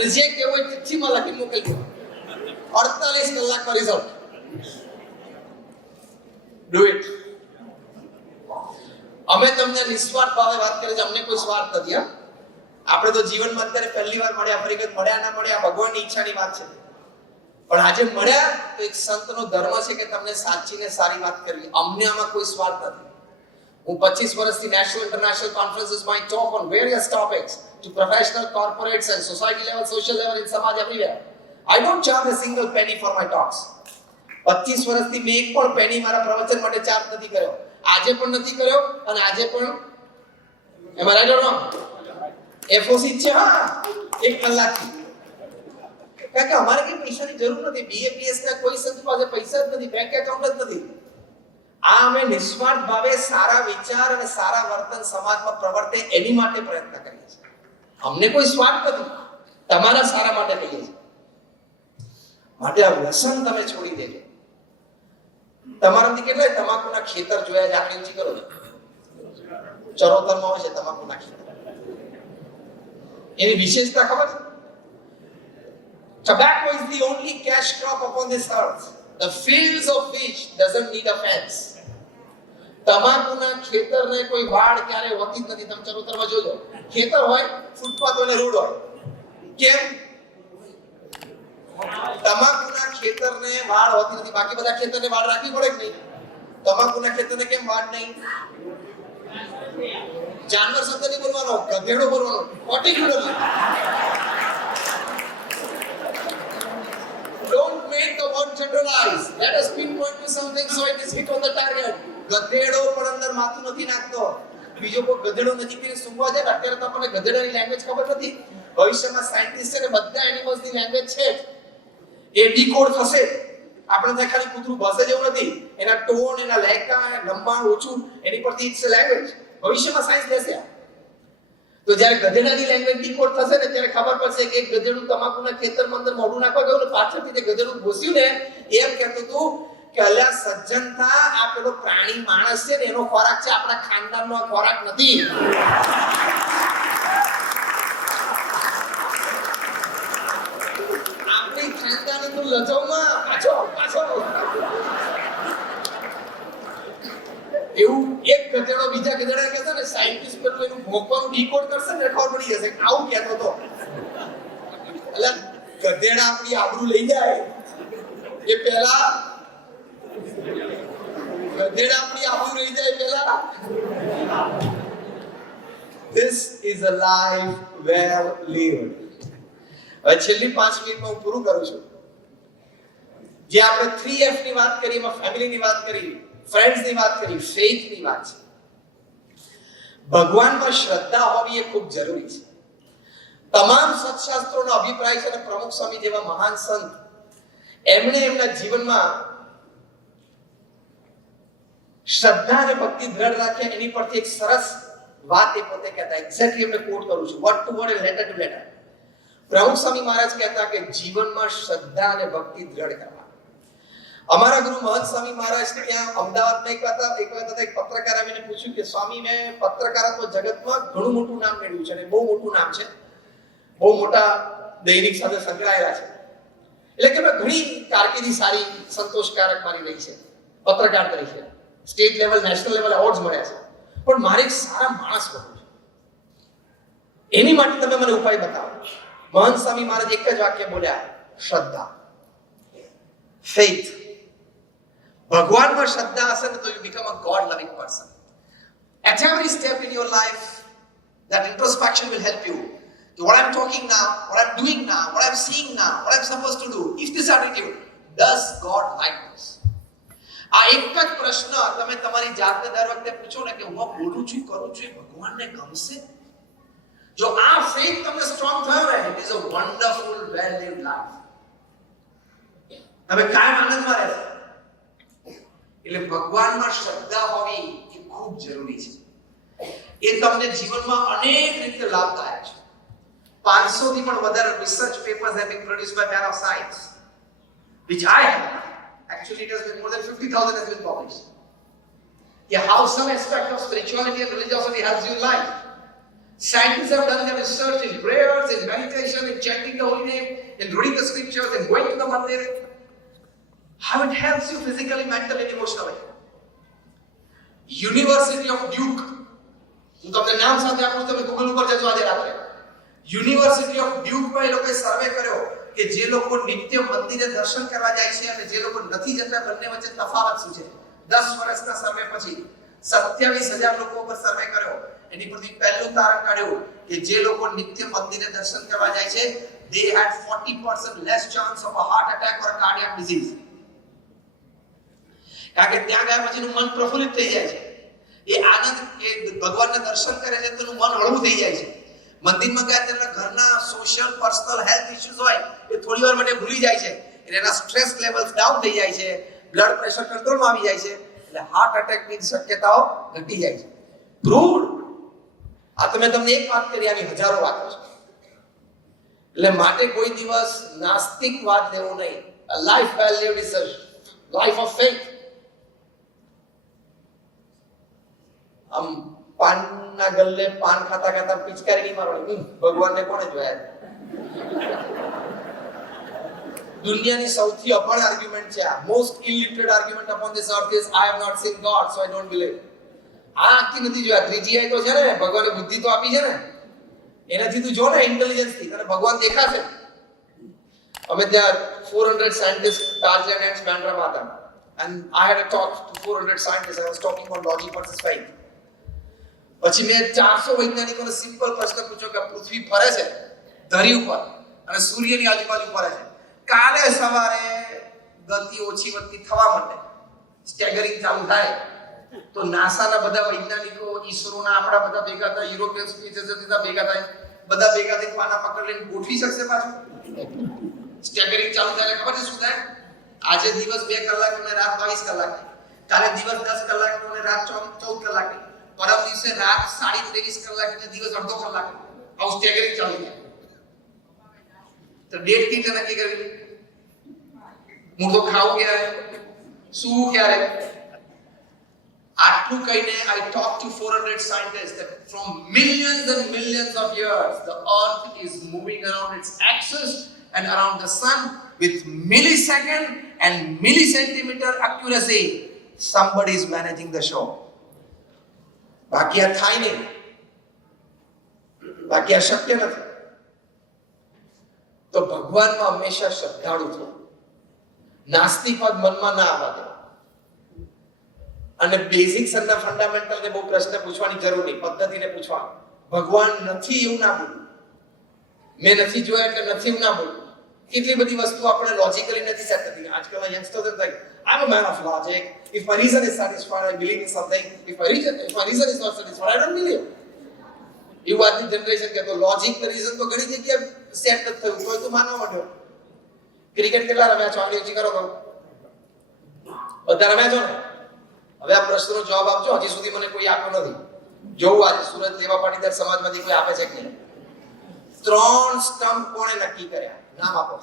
રિજેક્ટ કેવું હોય ચિઠ્ઠીમાં લખી મોકલી દેવાનું. 48 કલાકમાં રિઝલ્ટ. Do it. અમે તમને નિસ્વાર્થ ભાવે વાત કરીએ છીએ, અમને કોઈ સ્વાર્થ નથી. આપણે તો જીવનમાં અત્યારે પહેલી વાર મળ્યા, ફરી વખત મળ્યા ના મળ્યા ભગવાનની ઈચ્છાની વાત છે. પણ આજે મળ્યા તો એક સંતનો ધર્મ છે કે તમને સાચીને સારી વાત કરવી. અમને આમાં કોઈ સ્વાર્થ નથી. હું 25 વર્ષથી નેશનલ ઇન્ટરનેશનલ કોન્ફરન્સીસ માં talk on various topics to professional corporates and society level, social level, in samaj, everywhere. I don't charge a single penny for my talks. 25 વર્ષથી મેં એક પણ પેની મારા પ્રવચન માટે ચાર્જ નથી કર્યો. આજે પણ નથી કર્યો અને આજે પણ એમ રાઈટ ઓર રોંગ? એફઓસી છે હા, 1 કલાકથી. કારણ કે અમારે કઈ પૈસાની જરૂર નથી. બીએપીએસ ના કોઈ સંત પાસે પૈસા જ નથી, બેંક એકાઉન્ટ જ નથી. આ અમે નિસ્વાર્થ ભાવે સારા વિચાર અને સારા વર્તન સમાજમાં પ્રવર્તે એની માટે પ્રયત્ન કરીએ છીએ. અમને કોઈ સ્વાર્થ નથી, તમારા સારા માટે કહીએ છીએ. માટે આ વ્યસન તમે છોડી દેજો. તમારાથી કેટલાય તમાકુના ખેતર જોયા છે? આટલી ઊંચી કરો. ચરોતરમાં હોય છે તમાકુના ખેતર. એની વિશેષતા ખબર છે? Tobacco is the only cash crop upon this earth. The fields of which doesn't need a fence. તમાકુના ખેતરને કોઈ વાડ ક્યારે હોતી જ નથી. તમે ચરોતરમાં જોજો, ખેતર હોય, ફૂટપાથ હોય, રોડ હોય. કેમ? તમાકુના ખેતરને વાડ હોતી નથી. બાકી બધા ખેતરને વાડ રાખવી પડે કે નહીં? તમાકુના ખેતરને કેમ વાડ નહીં? જાનવર શબ્દ નહીં બોલવાનો, ગધેડો બોલવાનો, particularly. Don't make the word generalize. Let us pinpoint to something so it is hit on the target. ગધેડો પણ અંદર માથું નથી નાખતો. બીજો કોઈ ગધેડો નજીકથી સુંઘવા જાય. અત્યારે તો આપણને ગધેડાની લેંગ્વેજ ખબર નથી. ભવિષ્યમાં સાયન્ટિસ્ટ છે ને બધા એનિમલ્સની લેંગ્વેજ છે. એ ડીકોડ થશે. આપણે ત્યાં ખાલી કૂતરું ભાષા જેવું નથી. એના ટોન, એના લહેકા, લંબાણ, ઓછું, એની પરથી ઇટ્સ લેંગ્વેજ. ભવિષ્યમાં સાયન્સ લેશે. તો જ્યારે ગધેડાની લેંગ્વેજ ડીકોડ થશે ને ત્યારે ખબર પડશે કે એક ગધેડું તમાકુના ખેતરમાં અંદર મોઢું નાખવા ગયું ને પાછળથી જે ગધેડું ઘૂસ્યું ને એમ કહેતું હતું કે અલ્યા સજ્જન થા, આ પેલો પ્રાણી માણસ છે ને એનો ખોરાક છે, આપણા ખાનદાનનો ખોરાક નથી. આપણી ખાનદાન તો લજવમાં પાછો એવું એક ગધેડો બીજા ગધેડાને કહેશે ને સાયન્ટિસ્ટ પેલું એનું ભોંકવાનું ડીકોડ કરશે ને ખબર પડી જશે કે આવું કહેતો હતો. એટલે ગધેડા આપણી આબરૂ લઈ જાય એ પહેલા This is a life well lived. હવે છેલ્લી 5 મિનિટમાં હું પૂરું કરું છું. જે આપણે 3F ની વાત કરી, એમાં ફેમિલીની વાત કરી, ફ્રેન્ડ્સની વાત કરી, ફેથની વાત છે. ભગવાનમાં શ્રદ્ધા હોવી એ ખૂબ જરૂરી છે. તમામ સત્શાસ્ત્રોનો અભિપ્રાય છે અને પ્રમુખ સ્વામી જેવા મહાન સંત એમણે એમના જીવનમાં શ્રદ્ધા અને ભક્તિ દ્રઢ રાખ્યા. એની પરથી એક સરસ વાત એ પોતે કહેતા, એક્ઝેક્ટલી એમને કોટ કરું છું, word to word, letter to letter. પ્રમુખ સ્વામી મહારાજ કહેતા કે જીવનમાં શ્રદ્ધા અને ભક્તિ દ્રઢ કરવા. અમારા ગુરુ મહંત સ્વામી મહારાજ ત્યાં અમદાવાદમાં એક વખત એક પત્રકાર આવીને પૂછ્યું કે સ્વામી, મેં પત્રકારત્વ જગતમાં ઘણું મોટું નામ મેળવ્યું છે અને બહુ મોટું નામ છે, બહુ મોટા દૈનિક સાથે સંકળાયેલા છે, એટલે કે મેં ઘણી કારકિર્દી સારી સંતોષકારક મારી રહી છે પત્રકાર તરીકે, state level, national level awards મળ્યા છે, પણ મારે એક સારા માણસ બનવું છે. એની માટે તમે મને ઉપાય બતાવો. મહંત સ્વામી મહારાજ એક જ વાક્ય બોલ્યા, શ્રદ્ધા, ફેથ. ભગવાનમાં શ્રદ્ધા હશે ને તો you become a God loving person. At every step in your life, that introspection will help you. So what I'm talking now, what I'm doing now, what I'm seeing now, what I'm supposed to do, if this attitude, does God like this? આ એક જ પ્રશ્ન તમે તમારી જાતને દર વખતે પૂછો ને કે હું બોલું છું, કરું છું, ભગવાનને ગમશે? જો આ ફેથ તમને સ્ટ્રોંગ થયો ને, it is a wonderful well lived life. હવે કાયમ આનંદમાં રહેશે. એટલે ભગવાનમાં શ્રદ્ધા હોવી એ ખૂબ જરૂરી છે. એ તમને જીવનમાં અનેક રીતે લાભદાયક છે. 500 થી પણ વધારે research papers have been produced by men of science, which I have. Actually, it has been more than 50,000 has been published. Yeah, how some aspect of spirituality and religiosity helps you in life. Scientists have done their research in prayers, in meditation, in chanting the holy name, in reading the scriptures, in going to the mandir. How it helps you physically, mentally, and emotionally. University of Duke. હું તમને નામ સાથે આપું, તમે Google ઉપર જજો આજે રાત્રે. યુનિવર્સિટી ઓફ ડ્યુકમાં એ લોકોએ સર્વે કર્યો કે જે લોકો નિત્ય મંદિરે દર્શન કરવા જાય છે અને જે લોકો નથી જતા બંને વચ્ચે તફાવત શું છે. 10 વર્ષના સર્વે પછી 27,000 લોકો પર સર્વે કર્યો. એની પરથી પહેલું તારણ કાઢ્યું કે જે લોકો નિત્ય મંદિરે દર્શન કરવા જાય છે they had 40% less chance of a heart attack or a cardiac disease. કારણ કે ત્યાં ગયા પછીનું મન પ્રફુલ્લિત થઈ જાય છે. એ આનંદ કે ભગવાનના દર્શન કરે છે તો મન હળવું થઈ જાય છે. મંદિરમાં ગયા ત્યારે ઘરના સોશિયલ પર્સનલ હેલ્થ ઇશ્યુઝ હોય એ થોડી વાર માટે ભૂલી જાય છે. એટલે એના સ્ટ્રેસ લેવલ્સ ડાઉન થઈ જાય છે, બ્લડ પ્રેશર કંટ્રોલમાં આવી જાય છે, એટલે હાર્ટ એટેકની શક્યતાઓ ઘટી જાય છે. પ્રૂવડ. આ તો મેં તમને એક વાત કરી, આવી હજારો વાતો છે. એટલે માટે કોઈ દિવસ નાસ્તિકવાદ લેવો નહીં. A life well lived is a life of faith. આમ પાનના ગલ્લે પાન ખાતા ખાતા પિચકારી નહીં મારવાની. ભગવાનને કોણે જોયા? દુનિયાની સૌથી અભણ આર્ગ્યુમેન્ટ છે આ. Most illiterate argument upon this earth is I have not seen God so I don't believe. આ આખી નથી જોયા. ત્રીજી આઈ તો છે ને, ભગવાને બુદ્ધિ તો આપી છે ને, એનાથી તું જો ને ઇન્ટેલિજન્સ થી તને ભગવાન દેખાશે. અમે ત્યાં 400 સાયન્ટિસ્ટ ડાર્જલિંગ એન્ડ બેન્ડ્રામાં હતા and I had a talk to 400 scientists. I was talking on logic versus faith. પછી મેં 400 વૈજ્ઞાનિકોને સિમ્પલ પ્રશ્ન પૂછ્યો કે પૃથ્વી ફરે છે ધરી ઉપર અને સૂર્યની આજુબાજુ ફરે છે. કાલે સવારે ગતિ ઓછી વધતી થવા માંડે, સ્ટેગરિંગ ચાલુ થાય, તો નાસાના બધા વૈજ્ઞાનિકો, ઈસરોના આપણા બધા ભેગા થાય, યુરોપિયન સ્પેસ એજન્સીના ભેગા થાય, બધા ભેગા થઈને પાના પકડ લઈને ગોઠવી શકશે પાછું? સ્ટેગરિંગ ચાલુ થાય ખબર છે શું થાય? આજે દિવસ 2 કલાક અને રાત 22 કલાક, કાલે દિવસ 10 કલાક અને રાત 14 કલાક, પરમ દિવસે રાત 23.5 કલાક અને દિવસ અડધો કલાક. આવું સ્ટેગરિંગ ચાલુ થાય. તો ડેટ કી નક્કી કરવી? હું તો ખાવું ક્યારે, સૂવું ક્યારે? આટલું કહીને I talked to 400 scientists that from millions and millions of years the earth is moving around its axis and around the sun with millisecond and millicentimeter accuracy. Somebody is managing the show. બાકી આ થાય નહીં, બાકી આ શક્ય નથી. તો ભગવાનમાં હંમેશા શ્રદ્ધાળુ થવું, નાસ્તિકવાદ મનમાં ના આવવા દો. અને બેઝિક્સ અને ફંડામેન્ટલ ને બહુ પ્રશ્ન પૂછવાની જરૂર નહીં, પદ્ધતિને પૂછવાનું. ભગવાન નથી એવું ના બોલવું, મેં નથી જોયા એટલે નથી એવું ના બોલવું. કેટલી બધી વસ્તુ આપણે લોજિકલી નથી સેટ થતી. આજકાલના youngsters like I'm a man of logic. If my reason is satisfied, I believe in something. If my reason is not satisfied, I don't believe. એવું આજની જનરેશન કે તો લોજિક રીઝન તો ઘણી જગ્યાએ સેટ નથી થયું, કોઈ તો માનવા માંડ્યો. ક્રિકેટ કેટલા રમ્યા છો? આંગળી ઊંચી કરો તો બધા રમ્યા છો ને? હવે આ પ્રશ્નનો જવાબ આપજો. હજી સુધી મને કોઈ આપ્યો નથી. જોવું આજે સુરત લેવા પાટીદાર સમાજમાંથી કોઈ આપે છે કે નહીં. 3 સ્ટમ્પ કોણે નક્કી કર્યા? નામ આપો.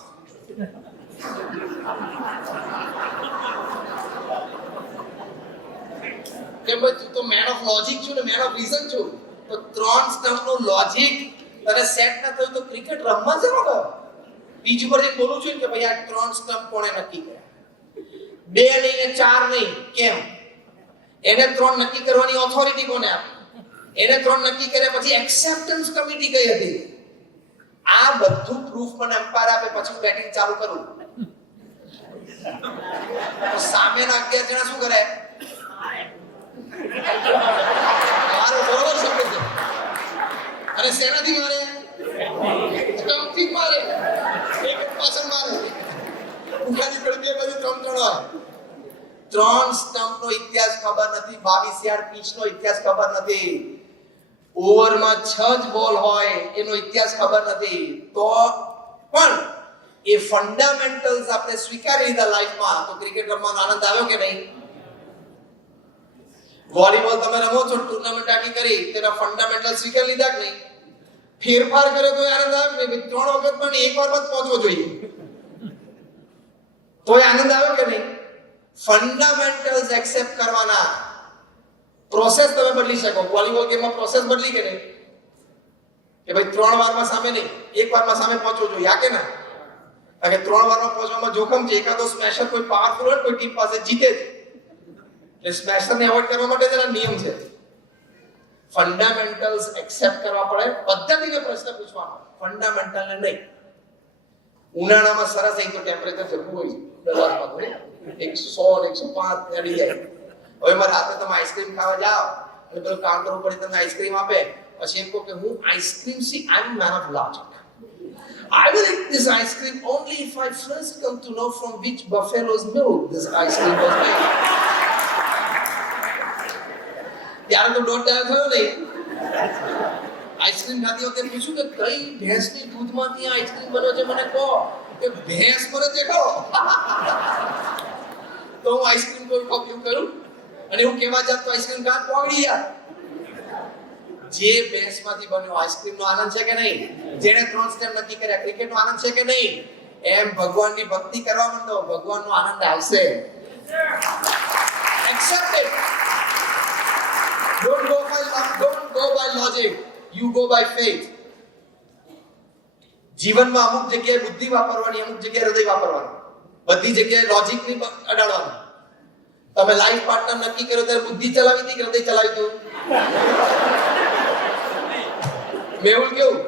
કે ભાઈ તું તો મેન ઓફ લોજિક છું ને મેન ઓફ રીઝન છું, તો 3 સ્ટમ્પ નું લોજિક તને સેટ ના થયું તો ક્રિકેટ રમવા જરો ગયો. પીચ ઉપર જે બોલું છું કે ભાઈ આ 3 સ્ટમ્પ કોણે નક્કી કર્યા? 2 નહીં ને 4 નહીં. કેમ? એને 3 નક્કી કરવાની ઓથોરિટી કોને આપી? એને 3 નક્કી કર્યા પછી એક્સેપ્ટન્સ કમિટી કઈ હતી? આ બધું પ્રૂફ મને એમ્પાયર આપે પછી હું બેટિંગ ચાલુ કરું. તો સામેના 11 જણા શું કરે? મારો બરોબર સમજે છે. અને સેનાથી મારે, સ્ટમ્પથી મારે, એક પાછળ મારે, ઉઠાની પડતી બાજુ 3 જણ હોય. 3 સ્ટમ્પનો ઇતિહાસ ખબર નથી, 22 યાર્ડ પીચનો ઇતિહાસ ખબર નથી, ઓવરમાં 6 જ બોલ હોય એનો ઇતિહાસ ખબર નથી. તો પણ એ ફંડામેન્ટલ્સ આપણે સ્વીકારી લીધા લાઈફમાં, તો ક્રિકેટ રમવાનો આનંદ આવ્યો કે નહીં? વોલીબોલ તમે રમો છો, ટુર્નામેન્ટ આખી કરી, તેના ફંડામેન્ટલ સ્વીકારી લીધા કે નહીં? ફેરફાર કર્યો તો આનંદ આવ્યો કે નહીં? 3 વખત પણ એક વારમાં જ પહોંચવો જોઈએ, તો આનંદ આવ્યો કે નહીં? ફંડામેન્ટલ્સ એક્સેપ્ટ કરવાના. પ્રોસેસ તમે બદલી શકો. વોલીબોલ ગેમમાં પ્રોસેસ બદલી કે નહીં? કે ભાઈ 3 વારમાં સામે નહીં, 1 વારમાં સામે પહોંચવો જોઈએ, આ કે ના? કારણ કે 3 વારમાં પહોંચવામાં જોખમ છે. એકાદો સ્મેશર કોઈ પાવરફુલ હોય કોઈ ટીમ પાસે જીતે છે, એટલે સ્મેશરને એવોઇડ કરવા માટે તેના નિયમ છે. ફંડામેન્ટલ્સ એક્સેપ્ટ કરવા પડે, પદ્ધતિને પ્રશ્ન પૂછવાનો, ફંડામેન્ટલને નહીં. ઉનાળામાં સરસ એક તો ટેમ્પરેચર જતું હોય છે 100 105 ચડી જાય. હવે મારે રાતે તમે આઈસ્ક્રીમ ખાવા જાઓ અને પેલું કાઉન્ટર ઉપર તમને આઈસ્ક્રીમ આપે, પછી એમ કહો કે હું ice cream I'm man of logic. I will eat this ice cream only if I first come to know from which buffalo's milk this ice cream was made. ત્યારે તો દોઢ દાડા થયો નહીં. આઈસ્ક્રીમ ખાતી વખતે પૂછ્યું કે કઈ ભેંસની દૂધમાંથી આઈસ્ક્રીમ બને છે, મને કહો કે ભેંસ મને દેખાડો. તો હું આઈસ્ક્રીમ કોઈ કોપી કરું અને હું કેવા જાત તો આઈસ્ક્રીમ કાં પોગડી યાર. જે ભેંસમાંથી બન્યો આઈસ્ક્રીમનો આનંદ છે કે નહીં? જેણે 3 સ્ટેપ નક્કી કર્યા ક્રિકેટનો આનંદ છે કે નહીં? એમ ભગવાનની ભક્તિ કરવા માંડો, ભગવાનનો આનંદ આવશે. Accept it. Don't go by logic. You go by faith. જીવનમાં અમુક જગ્યાએ બુદ્ધિ વાપરવાની, અમુક જગ્યાએ હૃદય વાપરવાનું. બધી જગ્યાએ લોજિક ની અડાડવાનું. તમે લાઈફ પાર્ટનર નક્કી કર્યો ત્યારે બુદ્ધિ ચલાવી હતી કે હૃદય ચલાવી હતું? મેહુલ કેવું?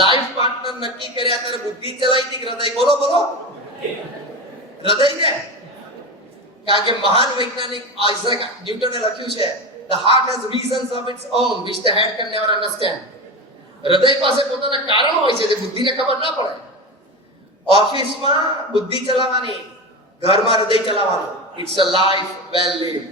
લાઈફ પાર્ટનર નક્કી કર્યા ત્યારે બુદ્ધિ ચલાવી હતી કે હૃદય? બોલો હૃદય ને. કારણ કે મહાન વૈજ્ઞાનિક આઇઝેક ન્યૂટને લખ્યું છે, the heart has reasons of its own which the head can never understand. હૃદય પાસે પોતાના કારણો હોય છે જે બુદ્ધિને ખબર ના પડે. ઓફિસમાં બુદ્ધિ ચલાવવાની, ઘરમાં હૃદય ચલાવવાનું. It's a life well lived.